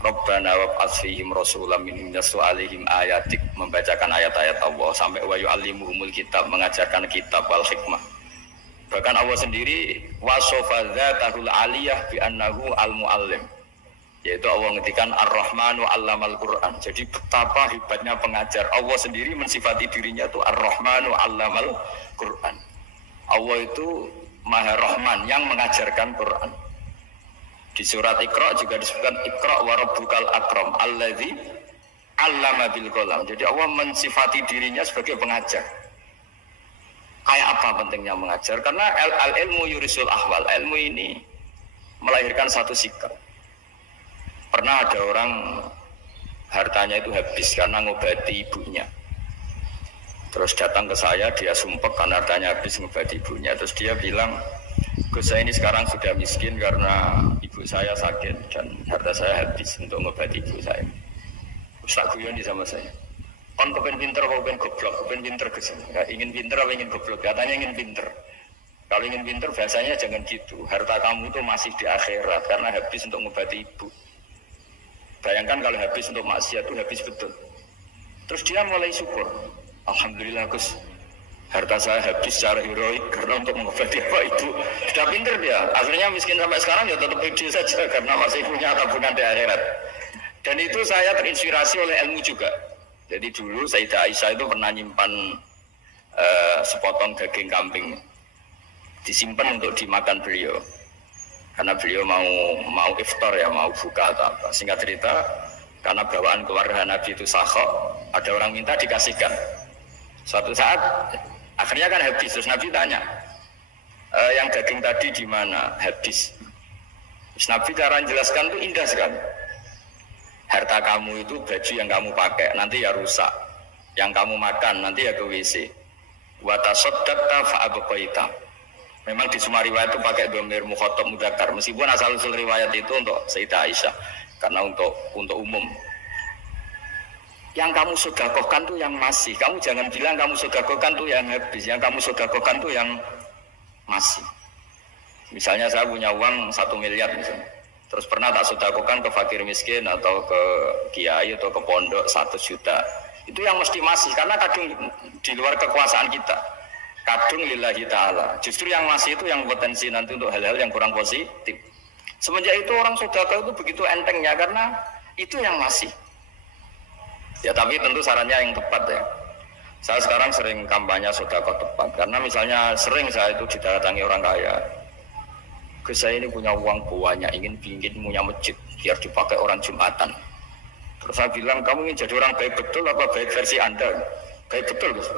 Rabbana wab'ats fihim rasulam minhum yatlu 'alaihim ayatik, membacakan ayat-ayat Allah, sampai wa yu'allimuhumul kitab, mengajarkan kitab wal hikmah. Bahkan Allah sendiri wasofa dzatahul aliyah bi annahu al-muallim, yaitu Allah ngendikan ar-rahmanu 'allamal Qur'an. Jadi betapa hebatnya pengajar. Allah sendiri mensifati dirinya itu ar-rahmanu 'allamal Qur'an. Allah itu Maha Rahman yang mengajarkan Quran. Di surat Iqra juga disebutkan Iqra wa rabbukal akram alladzi 'allama bil qalam. Jadi Allah mensifati dirinya sebagai pengajar. Kayak apa pentingnya mengajar? Karena al-ilmu yurisul ahwal. Ilmu ini melahirkan satu sikap. Pernah ada orang hartanya itu habis karena ngobati ibunya. Terus datang ke saya, dia sumpek karena hartanya habis ngobati ibunya. Terus dia bilang, Gus, saya ini sekarang sudah miskin karena ibu saya sakit dan harta saya habis untuk ngobati ibu saya. Ustaz guyon di sama saya. Kon kepen pinter apa kepen goblok? Kepen pinter Gus. Ingin pinter apa ingin goblok? Katanya ingin pinter. Kalau ingin pinter bahasanya jangan gitu. Harta kamu itu masih di akhirat karena habis untuk ngobati ibu. Bayangkan kalau habis untuk maksiat itu habis betul. Terus dia mulai syukur. Alhamdulillah Gus, harta saya habis secara heroik karena untuk mengobati apa ibu. Sudah pinter dia. Akhirnya miskin sampai sekarang ya tetap pede saja karena masih punya tabungan di akhirat. Dan itu saya terinspirasi oleh ilmu juga. Jadi dulu Sayyidah Aisyah itu pernah nyimpan sepotong daging kambing, disimpan untuk dimakan beliau. Karena beliau mau iftar ya, mau buka atau apa. Singkat cerita, karena bawaan keluarga Nabi itu sakhok, ada orang minta dikasihkan. Suatu saat, akhirnya kan habis. Terus Nabi tanya, yang daging tadi di mana? Habis. Terus Nabi cara menjelaskan itu indah sekali. Harta kamu itu baju yang kamu pakai, nanti ya rusak. Yang kamu makan, nanti ya ke WC. Wa tasaddaqta fa'abqaita. Memang di semua riwayat itu pakai dhamir mukhatab mudzakkar, meskipun asal-usul riwayat itu untuk Sayyidah Aisyah karena untuk umum. Yang kamu sedekahkan tuh yang masih. Kamu jangan bilang kamu sedekahkan tuh yang habis. Yang kamu sedekahkan tuh yang masih. Misalnya saya punya uang 1 miliar misalnya. Terus pernah tak sedekahkan ke fakir miskin atau ke kiai atau ke pondok 1 juta. Itu yang mesti masih karena kadang di luar kekuasaan kita. Kadung lillahi ta'ala. Justru yang masih itu yang potensi nanti untuk hal-hal yang kurang positif. Semenjak itu orang sedekah itu begitu entengnya karena itu yang masih. Ya tapi tentu sarannya yang tepat ya. Saya sekarang sering kampanye sedekah tepat karena misalnya sering saya itu didatangi orang kaya. Gus, saya ini punya uang banyak, ingin punya masjid biar dipakai orang Jumatan. Terus saya bilang, kamu ingin jadi orang baik betul apa baik versi Anda? Baik betul Gus.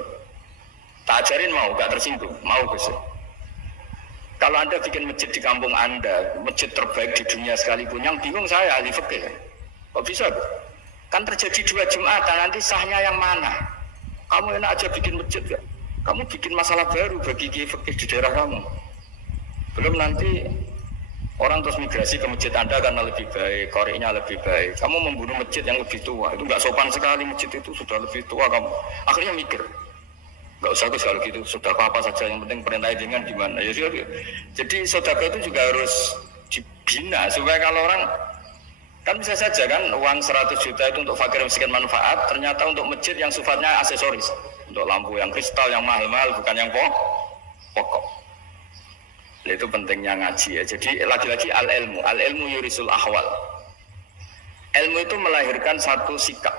Tak ajarin mau, gak tersinggung, mau Gus. Kalau Anda bikin masjid di kampung Anda, masjid terbaik di dunia sekalipun, yang bingung saya ahli fikih. Kok bisa? Kan terjadi 2 Jumatan, nanti sahnya yang mana? Kamu enak aja bikin masjid gak? Kamu bikin masalah baru bagi fikih di daerah kamu. Belum nanti orang terus migrasi ke masjid Anda karena lebih baik, koreknya lebih baik. Kamu membunuh masjid yang lebih tua, itu gak sopan sekali, masjid itu sudah lebih tua kamu. Akhirnya mikir. Gak usah Gus kalau gitu, sedekah apa saja yang penting perintah dengan gimana ya. Jadi sedekah itu juga harus dibina supaya kalau orang kan bisa saja kan uang 100 juta itu untuk fakir miskin manfaat, ternyata untuk masjid yang sifatnya aksesoris, untuk lampu yang kristal yang mahal-mahal bukan yang pokok. Nah, itu pentingnya ngaji ya. Jadi lagi-lagi al-ilmu yurisul ahwal. Ilmu itu melahirkan satu sikap.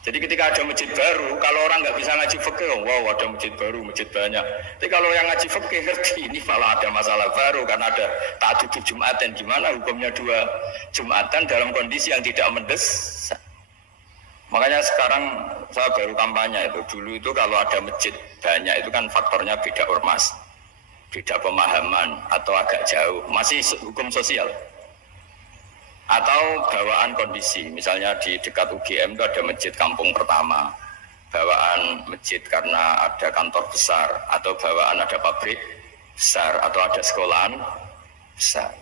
Jadi ketika ada masjid baru, kalau orang nggak bisa ngaji fikih, oh, wow ada masjid baru, masjid banyak. Tapi kalau yang ngaji fikih ngerti, ini malah ada masalah baru karena ada ta'dudul Jumatan. Gimana hukumnya 2 Jumatan dalam kondisi yang tidak mendesak. Makanya sekarang saya baru kampanye itu. Dulu itu kalau ada masjid banyak itu kan faktornya beda ormas, beda pemahaman atau agak jauh, masih hukum sosial. Atau bawaan kondisi, misalnya di dekat UGM itu ada masjid kampung pertama, bawaan masjid karena ada kantor besar, atau bawaan ada pabrik besar, atau ada sekolahan besar.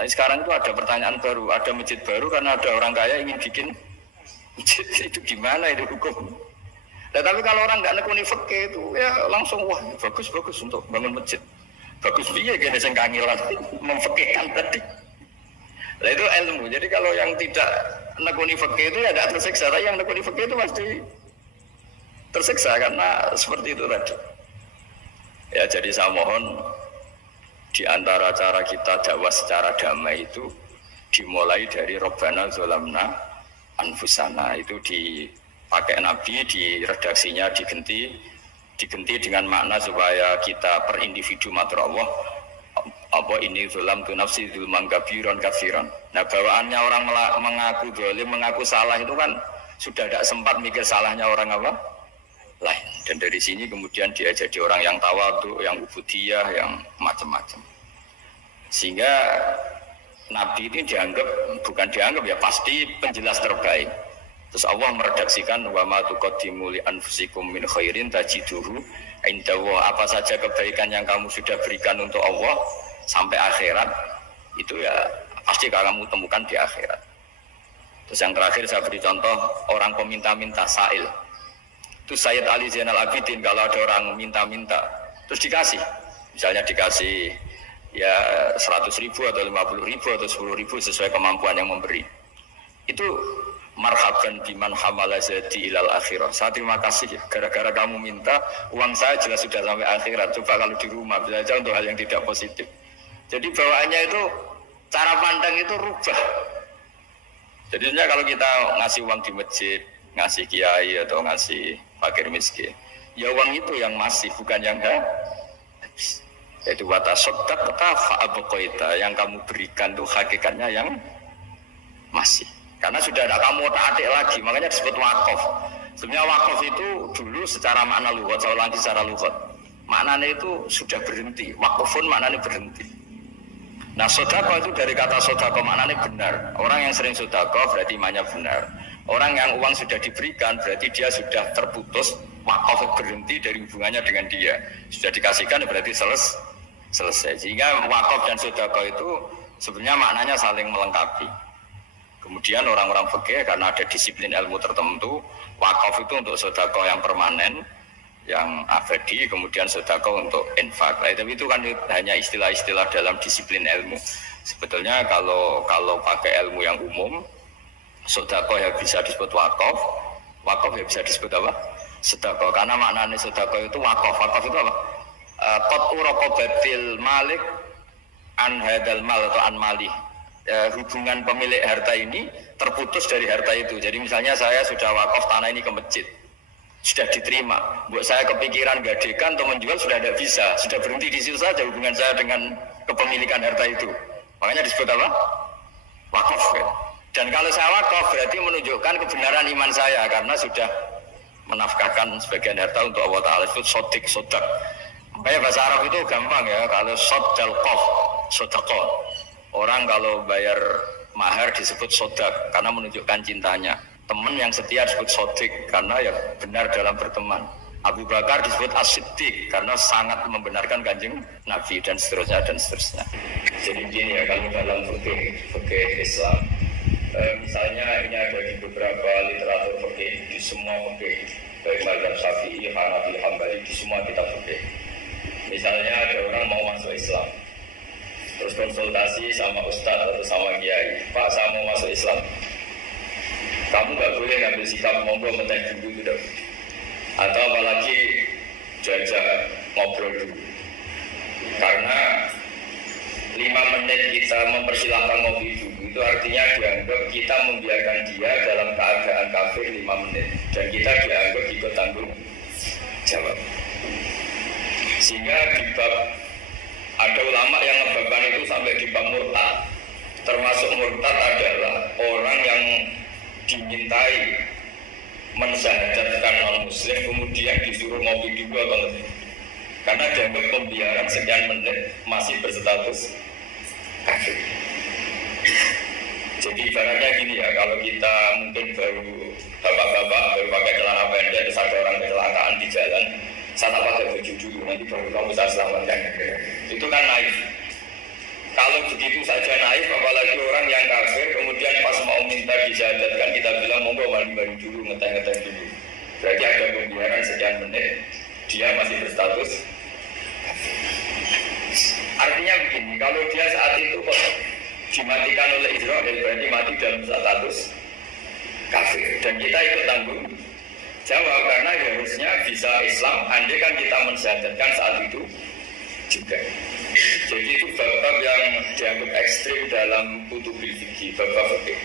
Tapi sekarang itu ada pertanyaan baru, ada masjid baru karena ada orang kaya ingin bikin masjid, itu gimana itu hukum? Nah, tapi kalau orang nggak nekuni fikih itu ya langsung wah bagus untuk bangun masjid. Bagus piye kene sing kangelan memfikihkan tadi. Nah itu ilmu. Jadi kalau yang tidak nekuni fikih itu ya tidak tersiksa. Tapi yang nekuni fikih itu pasti tersiksa karena seperti itu tadi. Ya jadi saya mohon di antara cara kita dakwah secara damai itu dimulai dari Rabbana Zolamna Anfusana. Itu dipakai Nabi di redaksinya diganti dengan makna supaya kita per individu matur Allah Apa ini zulam tu nafsi zulman kabiron kafiron. Nah bawaannya orang mengaku zalim, mengaku salah itu kan sudah tidak sempat mikir salahnya orang apa lain. Dan dari sini kemudian dia jadi orang yang tawadhu, yang ubudiyah, yang macam-macam. Sehingga Nabi ini bukan dianggap ya, pasti penjelas terbaik. Terus Allah meredaksikan wa ma tuqaddimu li anfusikum min khairin tajiduhu indahu. Apa saja kebaikan yang kamu sudah berikan untuk Allah sampai akhirat itu ya pasti kamu temukan di akhirat. Terus yang terakhir saya beri contoh orang peminta-minta sa'il. Itu Sayyid Ali Zainal Abidin kalau ada orang minta-minta terus dikasih, misalnya dikasih ya 100.000 atau 50.000 atau 10.000 sesuai kemampuan yang memberi, itu marhaban biman hamala zadi ilal akhirah. Saya terima kasih ya, gara-gara kamu minta uang saya jelas sudah sampai akhirat. Coba kalau di rumah bisa aja untuk hal yang tidak positif. Jadi bawaannya itu cara pandang itu rubah. Jadi sebenarnya kalau kita ngasih uang di masjid, ngasih kiai atau ngasih fakir miskin, ya uang itu yang masih, bukan yang habis. Yaitu watasodak fa'abqaita, yang kamu berikan itu hakikatnya yang masih. Karena sudah ada kamu otak-atik lagi, makanya disebut wakaf. Sebenarnya wakaf itu dulu secara makna lughat, saya ulangi secara lughat, maknanya itu sudah berhenti. Wakafun maknanya berhenti. Nah sodako itu dari kata sodako maknanya benar. Orang yang sering sodako berarti imannya benar. Orang yang uang sudah diberikan berarti dia sudah terputus, wakaf berhenti dari hubungannya dengan dia. Sudah dikasihkan berarti selesai. Sehingga wakaf dan sodako itu sebenarnya maknanya saling melengkapi. Kemudian orang-orang fikih karena ada disiplin ilmu tertentu, wakaf itu untuk sodako yang permanen, yang abadi, kemudian sedekah untuk infak. Nah, tapi itu kan hanya istilah-istilah dalam disiplin ilmu. Sebetulnya kalau pakai ilmu yang umum, sedekah ya bisa disebut wakaf, wakaf ya bisa disebut apa? Sedekah. Karena maknanya sedekah itu wakaf. Wakaf itu apa? Qat'u raqabatil malik an hadal mal atau an malih. Hubungan pemilik harta ini terputus dari harta itu. Jadi misalnya saya sudah wakaf tanah ini ke masjid, sudah diterima, buat saya kepikiran gadekan atau menjual sudah tidak bisa, sudah berhenti di situ saja hubungan saya dengan kepemilikan harta itu. Makanya disebut apa? Wakaf. Dan kalau saya wakaf berarti menunjukkan kebenaran iman saya karena sudah menafkahkan sebagian harta untuk Allah Ta'ala. Itu sodik, sodak. Makanya bahasa Arab itu gampang ya, kalau sodal kof, sodakot. Orang kalau bayar mahar disebut sodak karena menunjukkan cintanya. Teman yang setia disebut sodik karena ya benar dalam berteman. Abu Bakar disebut as-siddiq karena sangat membenarkan kanjeng Nabi dan seterusnya dan seterusnya. Jadi gini ya, kalau dalam fikih Islam, misalnya ini ada di beberapa literatur fikih, di semua fikih, baik mazhab Syafi'i, Hanafi, Hambali, di semua kitab fikih. Misalnya ada orang mau masuk Islam, terus konsultasi sama ustadz atau sama kiai, Pak saya mau masuk Islam. Kamu nggak boleh ngambil sikap monggo menteh dulu tidak, atau apalagi jajak ngobrol dulu. Karena 5 menit kita mempersilahkan ngopi dulu itu artinya dianggap kita membiarkan dia dalam keadaan kafir 5 menit dan kita dianggap ikut tanggung jawab. Sehingga di bab ada ulama yang ngebabkan itu sampai di bab murtad. Termasuk murtad adalah orang yang dimintai mensyahadatkan non-muslim kemudian disuruh ngopi dulu atau lebih, karena dianggap pembiaran sekian menit masih berstatus kafir. Jadi ibaratnya gini ya, kalau kita mungkin baru bapak-bapak baru pakai celana pendek terus ada orang kecelakaan di jalan, saya pakai baju dulu nanti baru kamu saya selamatkan, itu kan naif. Kalau begitu saja naif, apalagi orang yang kafir, kemudian pas mau minta disyahadatkan, kita bilang monggo mandi-mandi dulu, ngeteh-ngeteh dulu. Berarti ada pembiaran sekian menit, dia masih berstatus. Artinya begini, kalau dia saat itu kok dimatikan oleh Israel, berarti mati dalam status kafir. Dan kita ikut tanggung jawab, karena harusnya bisa Islam, andai kan kita mensyahadatkan saat itu juga. Jadi itu bab-bab yang dianggap ekstrim dalam kutubil fikih, bab-bab fikih.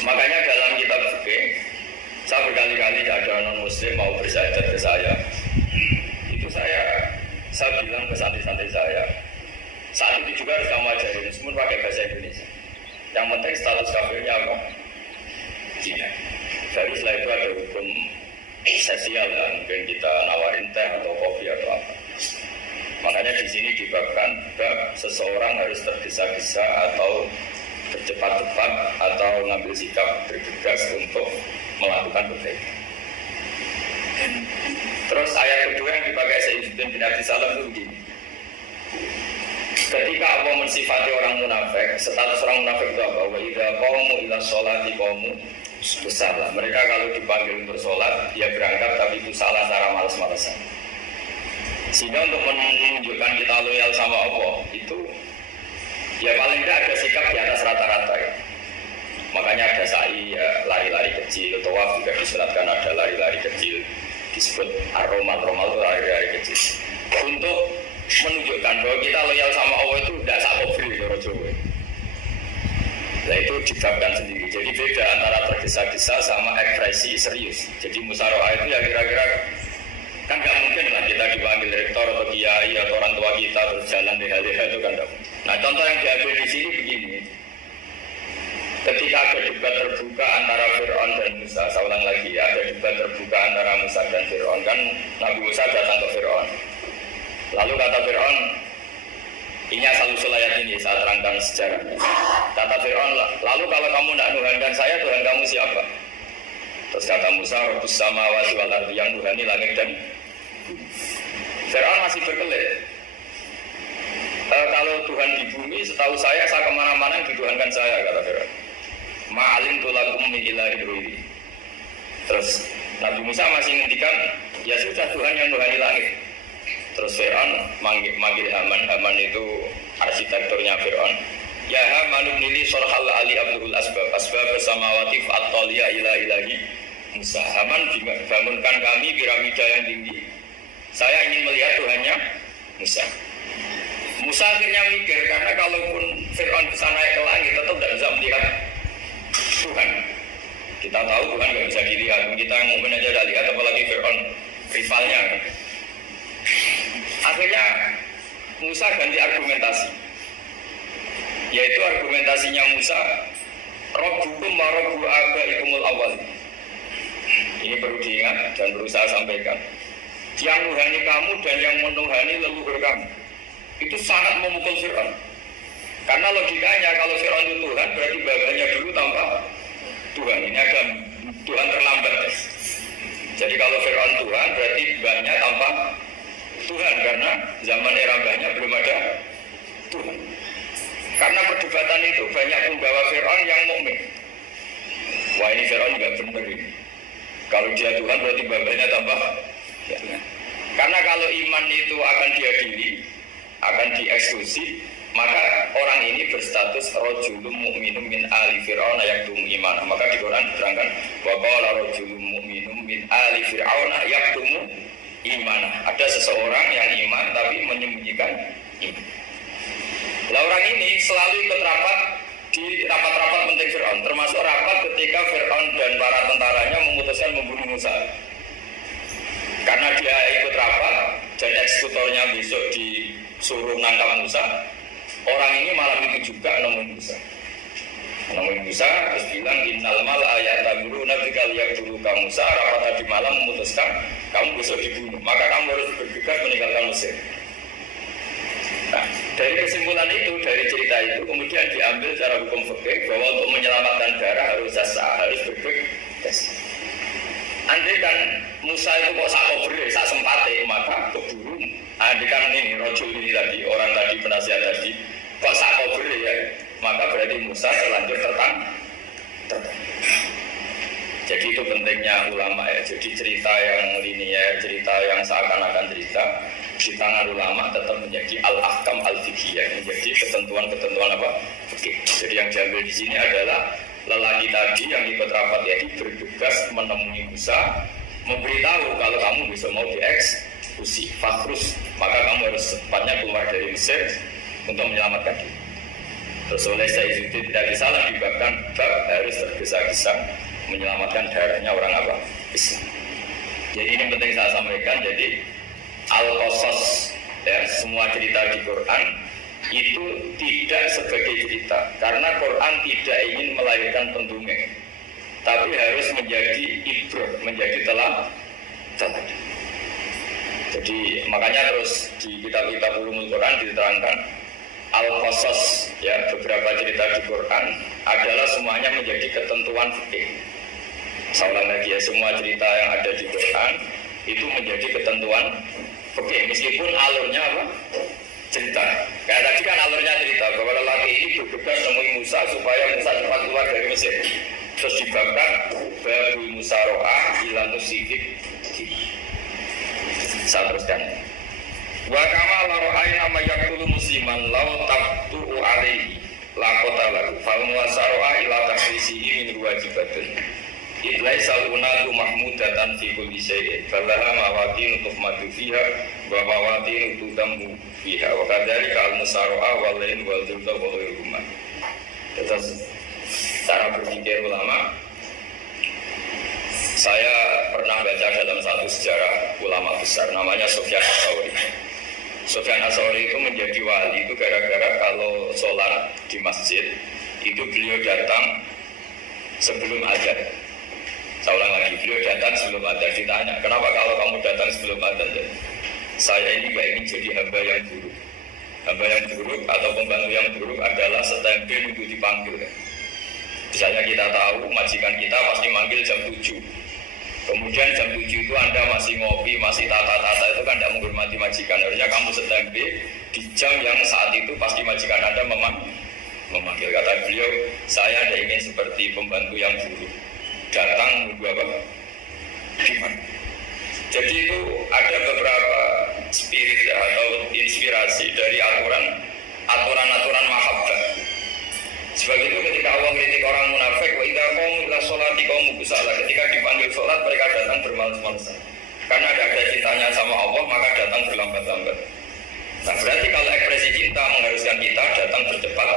Makanya dalam kitab fikih, saya berkali-kali ada non-muslim mau bersyahadat ke saya. Itu saya saya bilang ke santri-santri saya, saat itu juga harus kamu ajarin, meskipun pakai bahasa Indonesia. Yang penting status kafirnya apa? Cina. Baru setelah itu ada hukum sosial ya, mungkin kita nawarin teh atau kopi atau apa. Makanya di sini dibabkan seseorang harus tergesa-gesa atau bercepat-cepat atau ngambil sikap bergegas untuk melakukan kebaikan. Terus ayat kedua yang dipakai Sayyidina bin Abi Salam itu begini. Ketika Allah mensifati orang munafik, status orang munafik itu apa? Wa idza qamu ila sholati qamu kusala. Mereka kalau dipanggil untuk sholat, dia berangkat tapi itu salah cara malas-malasan. Sehingga untuk menunjukkan kita loyal sama Allah itu ya paling tidak ada sikap di atas rata-rata ya. Makanya ada sa'i ya, lari-lari kecil, tawaf juga disunatkan ada lari-lari kecil, disebut aroma itu lari-lari kecil untuk menunjukkan bahwa kita loyal sama Allah itu tidak sakofri kalau Jawa. Nah itu dibabkan sendiri. Jadi beda antara tergesa-gesa sama ekspresi serius. Jadi musyawarah itu ya kira-kira kan nggak mungkin lah kita dipanggil rektor atau kiai atau orang tua kita terus jalan leha-leha itu kan tidak. Nah contoh yang diambil di sini begini. Ketika ada debat terbuka antara Fir'aun dan Musa, saya ulang lagi ya, ada debat terbuka antara Musa dan Fir'aun, kan Nabi Musa datang ke Fir'aun. Lalu kata Fir'aun, ini asal usul ayat ini saya terangkan sejarahnya. Kata Fir'aun, lalu kalau kamu tidak nuhankan saya, Tuhan kamu siapa? Terus kata Musa, Rabbus samawati wal ardi, yang nuhani langit dan Fir'aun masih berkelit. Kalau Tuhan di bumi, setahu saya kemana-mana yang dituhankan saya, kata Fir'aun. Ma'alim tulakum min ilahi ghairi. Terus Nabi Musa masih ngendikan, ya sudah Tuhan yang nuhani langit. Terus Fir'aun manggil Haman itu arsitekturnya Fir'aun. Ya Haman ibnili sorhal ali abdul asbab samawati fa'atoliya ila ilahi Musa. Haman bangunkan kami piramida yang tinggi. Saya ingin melihat Tuhannya Musa. Musa akhirnya mikir, karena kalaupun Fir'aun bisa naik ke langit tetap tidak bisa melihat Tuhan. Kita tahu Tuhan nggak bisa dilihat. Kita yang mungkin aja udah lihat, apalagi Fir'aun rivalnya. Akhirnya Musa ganti argumentasi, yaitu argumentasinya Musa, Rabbukum wa Rabbu abaikumul awal. Ini perlu diingat dan perlu saya sampaikan. Yang nuhani kamu dan yang menuhani leluhur kamu. Itu sangat memukul Fir'aun. Karena logikanya kalau Fir'aun itu Tuhan, berarti babanya dulu tanpa Tuhan. Ini ada Tuhan terlambat. Jadi kalau Fir'aun Tuhan, berarti babnya tanpa Tuhan, karena zaman era mbahnya belum ada Tuhan. Karena perdebatan itu banyak pembawa Fir'aun yang mukmin. Wah ini Fir'aun nggak benar ini. Kalau dia Tuhan berarti babanya tanpa Tuhan. Karena kalau iman itu akan diadili, akan dieksekusi, maka orang ini berstatus rojulum mu'minum min ali fir'auna yaktumu imanah. Maka di Quran diterangkan wa qala rojulum mu'minum min ali fir'auna yaktumu imanah. Ada seseorang yang iman tapi menyembunyikan iman. Lah orang ini selalu ikut rapat di rapat-rapat penting Fir'aun, termasuk rapat ketika Fir'aun dan para tentaranya memutuskan membunuh Musa. Karena dia ikut rapat dan eksekutornya besok disuruh nangkap Musa, orang ini malam itu juga nemuin Musa terus bilang innal mal ayataburu nabikal yakdulu kamu Musa. Rapat tadi malam memutuskan kamu besok dibunuh, maka kamu harus bergegas meninggalkan Mesir. Nah, dari kesimpulan itu, dari cerita itu kemudian diambil secara hukum fikih bahwa untuk menyelamatkan darah harus harus bergegas. Andai kan Musa itu kok sak sempate, maka keburu. Andai kan ini rojul ini tadi, orang tadi penasihat tadi kok sak ya, maka berarti Musa terlanjur tertang. Jadi itu pentingnya ulama ya. Jadi cerita yang linear, cerita yang seakan-akan cerita di tangan ulama tetap menjadi al-ahkam al-fiqhiyah, menjadi ketentuan-ketentuan apa? Oke. Jadi yang diambil di sini adalah lelaki tadi yang ikut rapat ya, bergegas menemui Musa, memberitahu kalau kamu bisa mau dieksekusi, fakrus, maka kamu harus secepatnya keluar dari Mesir untuk menyelamatkan diri. Terus oleh Sayyidina tidak disalah dibabkan bab harus tergesa-gesa menyelamatkan darahnya orang apa? Islam. Jadi ini penting saya sampaikan. Jadi al-qasas Ya, semua cerita di Quran itu tidak sebagai cerita, karena Quran tidak ingin melahirkan pendongeng, tapi harus menjadi ibrah, menjadi teladan. Jadi makanya terus di kitab-kitab ulumul Quran diterangkan al-qasas, ya, beberapa cerita di Quran adalah semuanya menjadi ketentuan fikih. Saya ulang lagi ya, semua cerita yang ada di Quran itu menjadi ketentuan fikih, meskipun alurnya apa? Cerita. Kayak tadi kan alurnya cerita bahwa lelaki ini bergegas temui Musa supaya Musa cepat keluar dari Mesir. Terus dibakar babul musaroah ilan tusifik. Saya teruskan. Wa kama laro'ain ama yaktulu musliman lau tabtu'u alaihi lakota lagu fal musaroah ila takrisihi min wajibatun. Idlai salunatu mahmudatan fi kulli syai'in falaha mawatin untuk madu fiha wa mawatin untuk dambu fiha wa kadhalika al-musaro'ah wal lain wal dhulta wal rumah. Terus cara berpikir ulama, saya pernah baca dalam satu sejarah ulama besar namanya Sufyan Ats-Tsauri. Sufyan Ats-Tsauri itu menjadi wali itu gara-gara kalau sholat di masjid itu beliau datang sebelum adzan. Saya ulang lagi, beliau datang sebelum adzan. Ditanya, kenapa kalau kamu datang sebelum adzan? Saya ini gak ingin jadi hamba yang buruk. Hamba yang buruk atau pembantu yang buruk adalah setempel untuk dipanggil. Misalnya kita tahu majikan kita pasti manggil jam 7. Kemudian jam 7 itu Anda masih ngopi, masih tata-tata, itu kan tidak menghormati majikan. Harusnya kamu setempe di jam yang saat itu pasti majikan Anda memanggil. Kata beliau, saya tidak ingin seperti pembantu yang buruk. Datang nunggu apa? Jadi itu ada beberapa spirit atau inspirasi dari aturan-aturan mahabbah. Sebab itu ketika Allah kritik orang munafik, wa idza qamu ila sholati qamu kusala, ketika dipanggil sholat mereka datang bermalas-malasan. Karena ada cintanya sama Allah, maka datang berlambat-lambat. Nah, berarti kalau ekspresi cinta mengharuskan kita datang bercepat.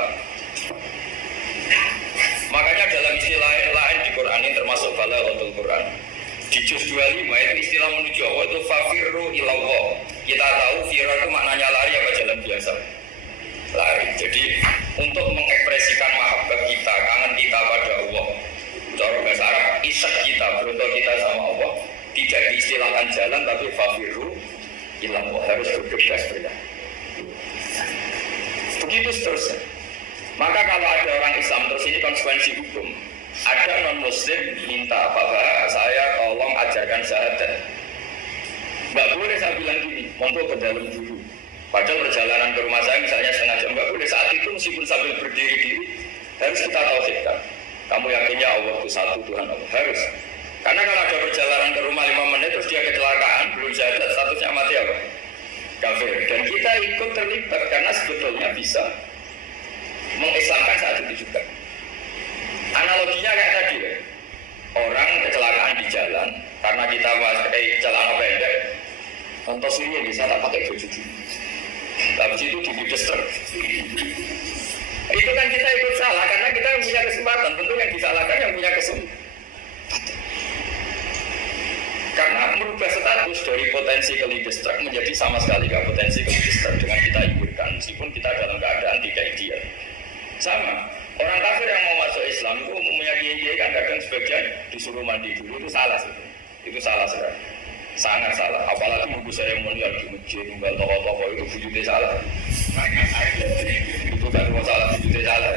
Makanya dalam istilah lain di Quran ini termasuk balaghatul Quran. Di juz 25 itu istilah menuju Allah itu fafirru ilallah. Kita tahu firar itu maknanya lari apa jalan biasa. Lari. Jadi untuk mengekspresikan mahabbah kita, kangen kita pada Allah, cara bahasa Arab isak kita, beruntung kita sama Allah, tidak diistilahkan jalan tapi fafirru ilallah, harus bergegas bergerak. Begitu seterusnya. Maka kalau ada orang Islam, terus ini konsekuensi hukum, ada non muslim minta Pak, saya tolong ajarkan syahadat. Nggak boleh saya bilang gini, monggo ke dalam dulu. Padahal perjalanan ke rumah saya misalnya setengah jam, nggak boleh. Saat itu meskipun sambil berdiri-diri harus kita tauhidkan. Kamu yakinnya Allah itu satu, Tuhan Allah, harus. Karena kalau ada perjalanan ke rumah 5 menit terus dia kecelakaan, belum syahadat, statusnya mati apa? Kafir. Dan kita ikut terlibat karena sebetulnya bisa mengislamkan saat itu juga. Analoginya kayak tadi, orang kecelakaan di jalan karena kita pakai celana pendek, contoh ini bisa tak pakai baju dulu. Habis itu dibides truk. Itu kan kita ikut salah karena kita yang punya kesempatan. Tentu yang disalahkan yang punya kesempatan. Karena merubah status dari potensi kelides truk menjadi sama sekali nggak potensi kelides truk dengan kita inginkan, meskipun kita dalam keadaan tidak ideal. Sama. Orang kafir yang mau masuk Islam itu umumnya kiai kan kadang sebagian disuruh mandi dulu, itu salah sih. Itu salah sekali. Sangat salah. Apalagi nunggu seremonial di masjid, nunggal tokoh-tokoh itu bujutnya salah. Itu kan masalah bujutnya salah.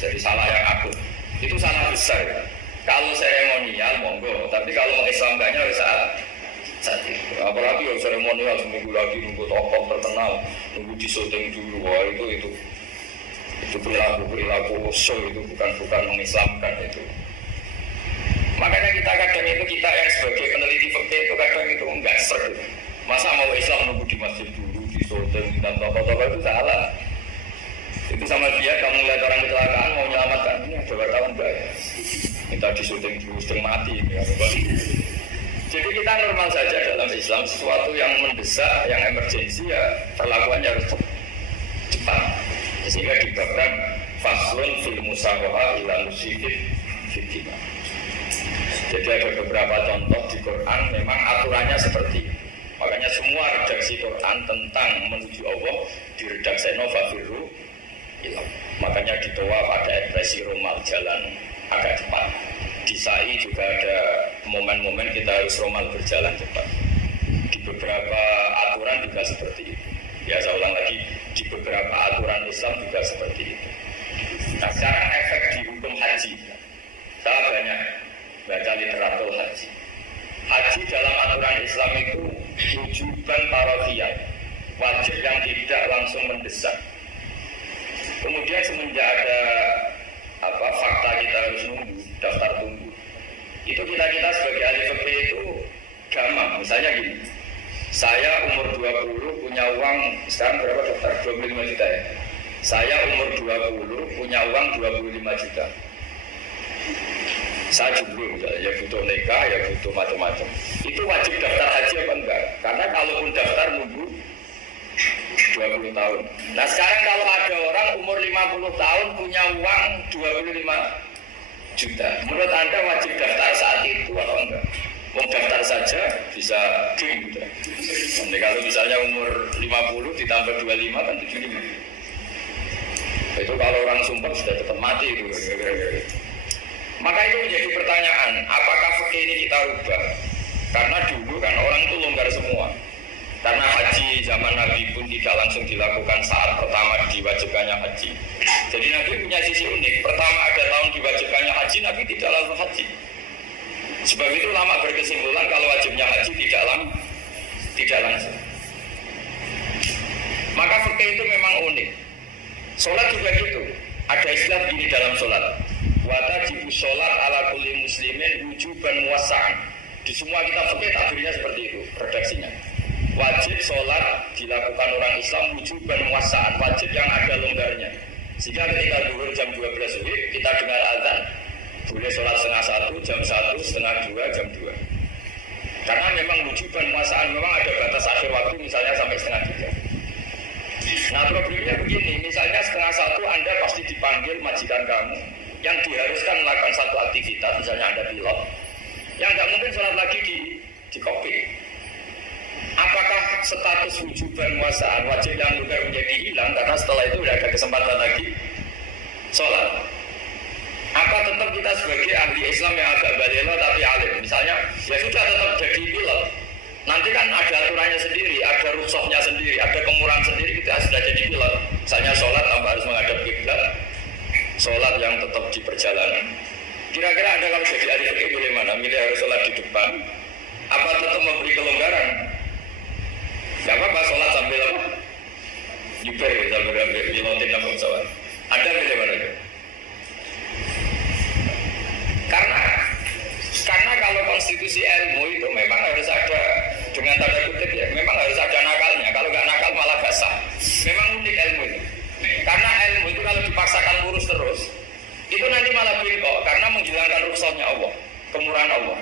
Jadi salah yang akut. Itu salah besar. Kalau seremonial monggo, tapi kalau mengislamkannya harus salah. Apalagi yang seremonial seminggu lagi nunggu tokoh terkenal, nunggu disyuting dulu, wah itu perilaku usul, itu bukan mengislamkan itu. Makanya kadang itu kita yang sebagai peneliti fikih itu kadang itu enggak ser. Masa mau Islam nunggu di masjid dulu, di syuting dan tokoh-tokoh itu salah. Itu sama dia kamu lihat orang kecelakaan mau menyelamatkan, ini ada wartawan baik. Minta di syuting dulu setengah mati ini apa? Jadi kita normal saja dalam Islam, sesuatu yang mendesak, yang emergensi ya perlakuannya harus cepat. Sehingga dibabkan faslun fil musyawarah ila musyikin fitina. Jadi ada beberapa contoh di Quran memang aturannya seperti ini. Makanya semua redaksi Quran tentang menuju Allah diredaksi Fafirru ilah. Makanya di Tawaf ada ekspresi romal jalan agak cepat. Di Sa'i juga ada momen-momen kita harus romal berjalan cepat. Di beberapa aturan juga seperti itu. Ya saya ulang lagi, di beberapa aturan Islam juga seperti itu. Nah sekarang efek di hukum haji, saya banyak baca literatur haji. Haji dalam aturan Islam itu wujuban parohiyah, wajib yang tidak langsung mendesak. Kemudian semenjak ada fakta kita harus nunggu, daftar tunggu, itu kita sebagai ahli fikih itu gampang. Misalnya gini, saya umur 20 punya uang, sekarang berapa daftar? 25 juta ya. Saya umur 20 punya uang 25 juta. Saya jomblo, ya butuh nikah, ya butuh macam-macam. Itu wajib daftar haji apa enggak? Karena kalaupun daftar nunggu 20 tahun. Nah sekarang kalau ada orang umur 50 tahun punya uang 25 juta, menurut Anda wajib daftar saat itu atau enggak? Mau daftar saja bisa game gitu. Nanti kalau misalnya umur 50 ditambah 25 kan 75. Itu kalau orang sumpah sudah tetap mati itu. Maka itu menjadi pertanyaan, apakah fikih ini kita rubah? Karena dulu kan orang itu longgar semua. Karena haji zaman Nabi pun tidak langsung dilakukan saat pertama diwajibkannya haji. Jadi Nabi punya sisi unik. Pertama ada tahun diwajibkannya haji, Nabi tidak langsung haji. Sebab itu ulama berkesimpulan kalau wajibnya haji tidak langsung. Maka fikih itu memang unik. Sholat juga gitu. Ada istilah begini dalam sholat. Watajibu sholat ala kulli muslimin wujuban muwassa'an. Di semua kitab fikih takbirnya seperti itu redaksinya. Wajib sholat dilakukan orang Islam wujuban muwassa'an, wajib yang ada longgarnya. Sehingga ketika zuhur jam 12 WIB kita dengar azan, boleh sholat setengah 1, jam 1, setengah 2, jam 2. Karena memang wujuban muwassa'an, memang ada batas akhir waktu misalnya sampai setengah 3. Nah problemnya begini, misalnya setengah 1 Anda pasti dipanggil majikan kamu yang diharuskan melakukan satu aktivitas, misalnya Anda pilot, yang nggak mungkin sholat lagi di kokpit. Apakah status wujuban muwassa'an wajib yang longgar menjadi hilang karena setelah itu tidak ada kesempatan lagi sholat? Apa tetap kita sebagai ahli Islam yang agak balelo tapi alim, misalnya ya sudah tetap jadi pilot, nanti kan ada aturannya sendiri, ada rukhsahnya sendiri, ada kemurahan sendiri, kita sudah jadi pilot. Misalnya sholat tanpa harus menghadap kiblat, sholat yang tetap di perjalanan. Kira-kira Anda kalau jadi ahli fikih pilih mana? Milih harus sholat di depan, apa tetap memberi kelonggaran? Gak apa-apa sholat sambil apa? Nyuper sambil pilotin apa pesawat. Anda pilih mana? Karena kalau konstitusi ilmu itu memang harus ada, dengan tanda kutip ya, memang harus ada nakalnya. Kalau nggak nakal malah gak sah. Memang unik ilmu itu. Karena ilmu itu kalau dipaksakan lurus terus, itu nanti malah bengkok karena menghilangkan rukhsahnya Allah, kemurahan Allah.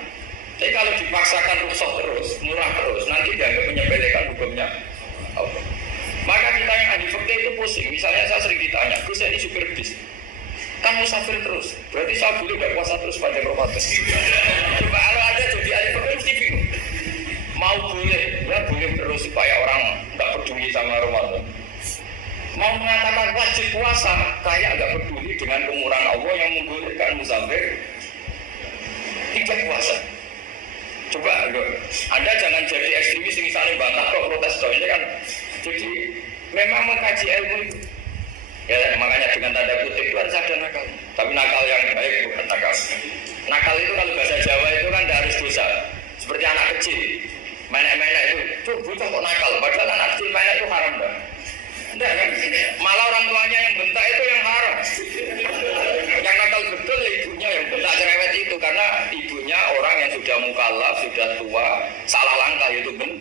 Tapi kalau dipaksakan rukhsah terus, murah terus, nanti dianggap menyepelekan hukumnya Allah. Maka kita yang ahli fikih itu pusing. Misalnya saya sering ditanya, Gus ini supir bis, kan musafir terus, berarti saya boleh gak puasa terus pada Ramadan? Coba kalau ada jadi ahli fikih mesti bingung. Mau boleh, ya boleh terus supaya orang nggak peduli sama Ramadan. Mau mengatakan wajib puasa, kayak nggak peduli dengan kemurahan Allah yang membolehkan musafir tidak puasa. Coba Anda jangan jadi ekstremis misalnya bantah kok protes ini kan. Jadi memang mengkaji ilmu itu. Ya makanya dengan tanda kutip itu harus ada nakal. Tapi nakal yang baik bukan nakal. Nakal itu kalau bahasa Jawa itu kan tidak harus dosa. Seperti anak kecil, menek-menek itu, tuh bocah kok nakal. Padahal anak kecil menek itu haram dah. Enggak kan? Malah orang tuanya yang bentak itu yang haram. Yang nakal betul ya ibunya yang bentak cerewet itu karena ibunya orang yang sudah mukallaf, sudah tua, salah langkah itu benar.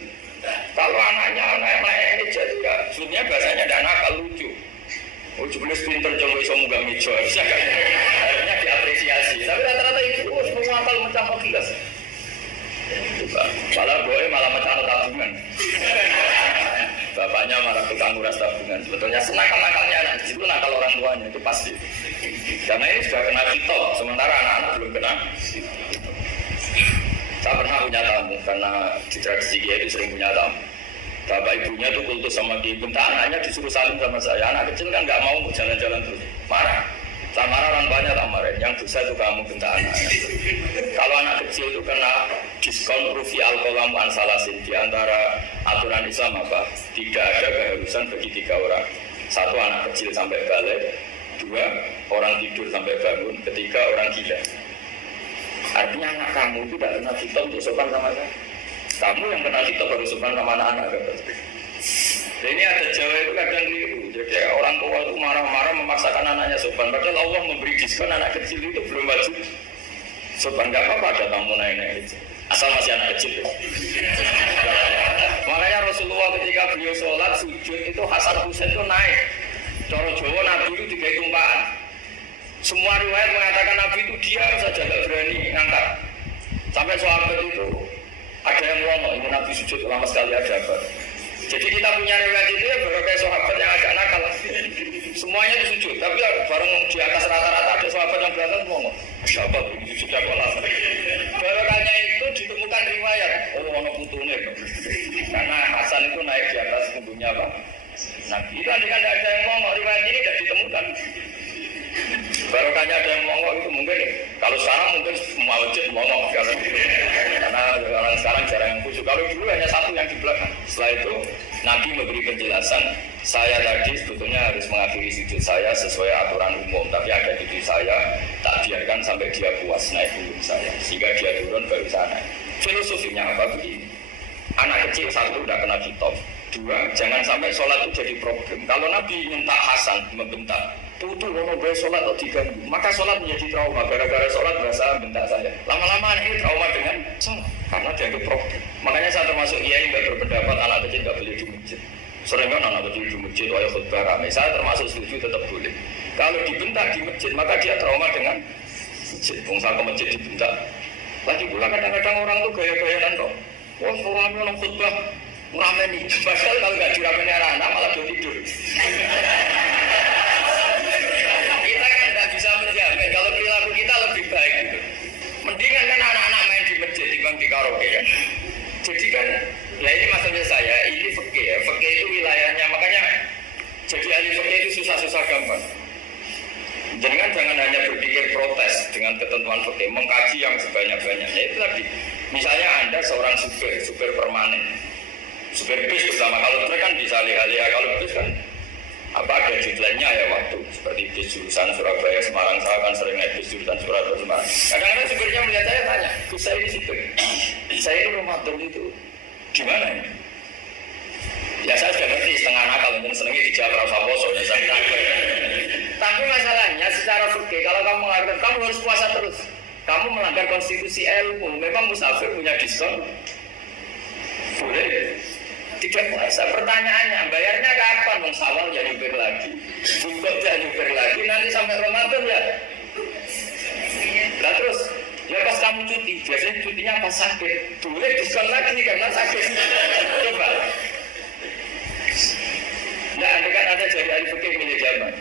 Kalau anaknya anak-anak jadi ya sebenarnya bahasanya tidak nakal, lucu. Oh jenis pinter coba bisa munggah meja, harusnya diapresiasi. Tapi rata-rata itu semua akal mencampur kilas. Malah boy malah mencampur tabungan. Bapaknya malah tukang nguras tabungan. Sebetulnya senakal-nakalnya anak itu nakal orang tuanya itu pasti. Karena ini sudah kena kitab, sementara anak-anak belum kena. Saya pernah punya tamu, tamu karena di tradisi Kiai itu sering punya tamu. Bapak ibunya tuh kultus sama Kiai, bentar anaknya disuruh salim sama saya. Anak kecil kan nggak mau jalan-jalan terus, marah. Marah orang banyak tak marah. Yang dosa itu kamu bentar anaknya. Kalau anak kecil itu kena diskon rufi al-qalamu ansalasin. Di antara aturan Islam apa? Tidak ada keharusan bagi 3 orang. 1 anak kecil sampai balik, 2 orang tidur sampai bangun, 3 orang gila. Artinya anak kamu itu tidak pernah ditop untuk sopan sama saya. Kamu yang pernah ditop harus sopan sama anak-anak. Nah, ini ada Jawa itu kadang keliru. Jadi orang tua itu marah-marah memaksakan anaknya sopan. Padahal Allah memberi diskon anak kecil itu belum wajib sopan. Gak apa-apa ada tamu naik-naik itu. Asal masih anak kecil. Makanya Rasulullah ketika beliau sholat sujud itu Hasan Husain itu naik. Cara Jawa Nabi itu 3 tumpahan. Semua riwayat mengatakan Nabi itu diam saja tidak berani ngangkat. Sampai sahabat itu ada yang ngomong, ini Nabi sujud lama sekali ada apa? Jadi kita punya riwayat itu ya baru kayak sahabat yang agak nakal. Semuanya itu sujud, tapi ya bareng di atas rata-rata ada sahabat yang berantem ngomong. Siapa begitu sudah kolas. Barokahnya itu ditemukan riwayat. Oh, ono putune. Karena Hasan itu naik di atas punggungnya apa? Nabi itu kan tidak ada yang ngomong, riwayat ini tidak ditemukan. Barokahnya ada yang ngomong itu mungkin kalau sekarang mungkin semua wajib ngomong karena orang sekarang jarang yang khusyuk. Kalau dulu hanya 1 yang di belakang. Setelah itu Nabi memberi penjelasan, saya tadi sebetulnya harus mengakhiri sujud saya sesuai aturan umum, tapi ada cucu saya tak biarkan sampai dia puas naik punggung saya sehingga dia turun baru sana. Filosofinya apa begini? Anak kecil 1 udah kena ditop, 2 jangan sampai sholat itu jadi problem. Kalau Nabi minta Hasan membentak, putu mau bayar sholat atau diganggu, maka sholat menjadi trauma. Gara-gara sholat berasa bentak saya. Lama-lama anak ini trauma dengan sholat karena dianggap problem. Makanya saya termasuk yang nggak berpendapat anak kecil nggak boleh di masjid. Sering kan anak kecil di masjid, wajah khutbah ramai. Saya termasuk setuju tetap boleh. Kalau dibentak di masjid, maka dia trauma dengan masjid. Bangsa ke masjid dibentak. Lagi pula kadang-kadang orang tuh gaya-gayaan kok. Wah, orang khutbah ramai. Padahal kalau nggak dirameni anak-anak malah dia tidur. Bisa menjamin kalau perilaku kita lebih baik gitu. Mendingan kan anak-anak main di masjid dibanding di karaoke kan. Jadi kan, ya ini maksudnya saya, ini fikih ya. Fikih itu wilayahnya, makanya jadi ahli fikih itu susah-susah gampang. Jadi kan jangan hanya berpikir protes dengan ketentuan fikih, mengkaji yang sebanyak-banyaknya. Itu tadi, misalnya Anda seorang supir permanen, supir bis bersama, kalau truk kan bisa lihat-lihat, kalau bis kan apa ada deadline-nya ya waktu seperti bis jurusan Surabaya Semarang, saya kan sering naik bis jurusan Surabaya Semarang. Kadang-kadang supirnya melihat saya tanya, bisa ini situ, saya ini Ramadan itu gimana ini? Ya saya sudah ngerti setengah nakal, mungkin senengnya dijawab rasa poso ya saya takut. Tapi masalahnya secara fikih kalau kamu mengatakan kamu harus puasa terus, kamu melanggar konstitusi ilmu. Memang musafir punya diskon, boleh. Tidak puasa. Pertanyaannya, bayarnya kapan? Mau Sawal ya nyupir lagi, Bungkok ya nyupir lagi, nanti sampai Ramadan ya. Nah terus, ya pas kamu cuti, biasanya cutinya pas sakit, boleh diskon lagi karena sakit. Coba. Nah, anda kan ada jadi ahli fikih milik zaman.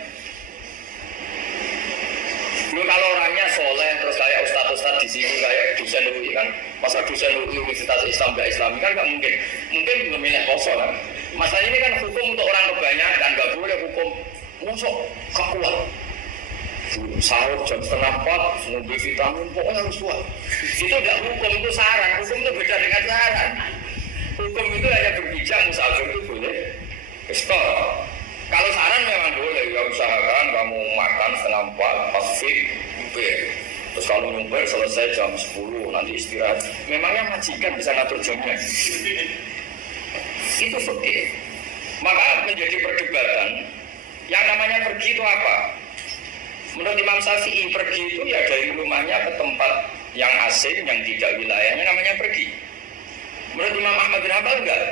Dulu kalau orangnya soleh, terus kayak ustadz-ustadz di sini kayak dosen UI kan, masa dosen UI Universitas Islam gak Islami kan nggak mungkin, mungkin memilih poso kan. Masa ini kan hukum untuk orang kebanyakan, nggak boleh hukum musuh gak kuat. Sahur jam 3:30, ngombe vitamin, pokoknya harus kuat. Itu tidak hukum, itu saran. Hukum itu beda dengan saran. Hukum itu hanya berbicara musafir itu boleh stop. Kalau saran memang boleh, ya usahakan kamu makan 3:30 pas fit, nyumpir. Terus kalau nyumpir selesai jam 10, nanti istirahat. Memangnya majikan bisa ngatur jamnya? Itu fikih. Maka menjadi perdebatan. Yang namanya pergi itu apa? Menurut Imam Syafi'i, pergi itu ya dari rumahnya ke tempat yang asing, yang tidak wilayahnya namanya pergi. Menurut Imam Ahmad bin Hanbal enggak.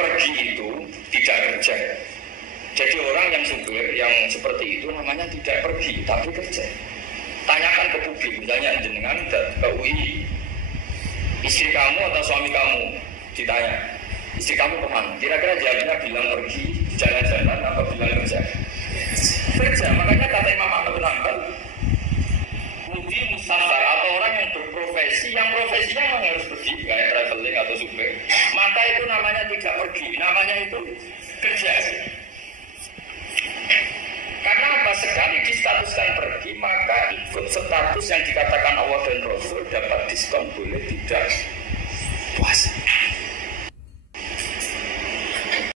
Pergi itu tidak kerja. Jadi orang yang supir yang seperti itu namanya tidak pergi, tapi kerja. Tanyakan ke publik, misalnya jenengan ke UI, istri kamu atau suami kamu ditanya, istri kamu kemana? Kira-kira jawabnya bilang pergi, jalan-jalan, atau bilang kerja? Kerja, makanya kata Imam Ahmad bin Hanbal, mudi musafar atau orang yang berprofesi yang profesinya memang harus pergi, kayak traveling atau supir. Maka itu namanya tidak pergi, namanya itu kerja. Karena apa? Sekali distatuskan pergi, maka ikut status yang dikatakan Allah dan Rasul dapat diskon, boleh tidak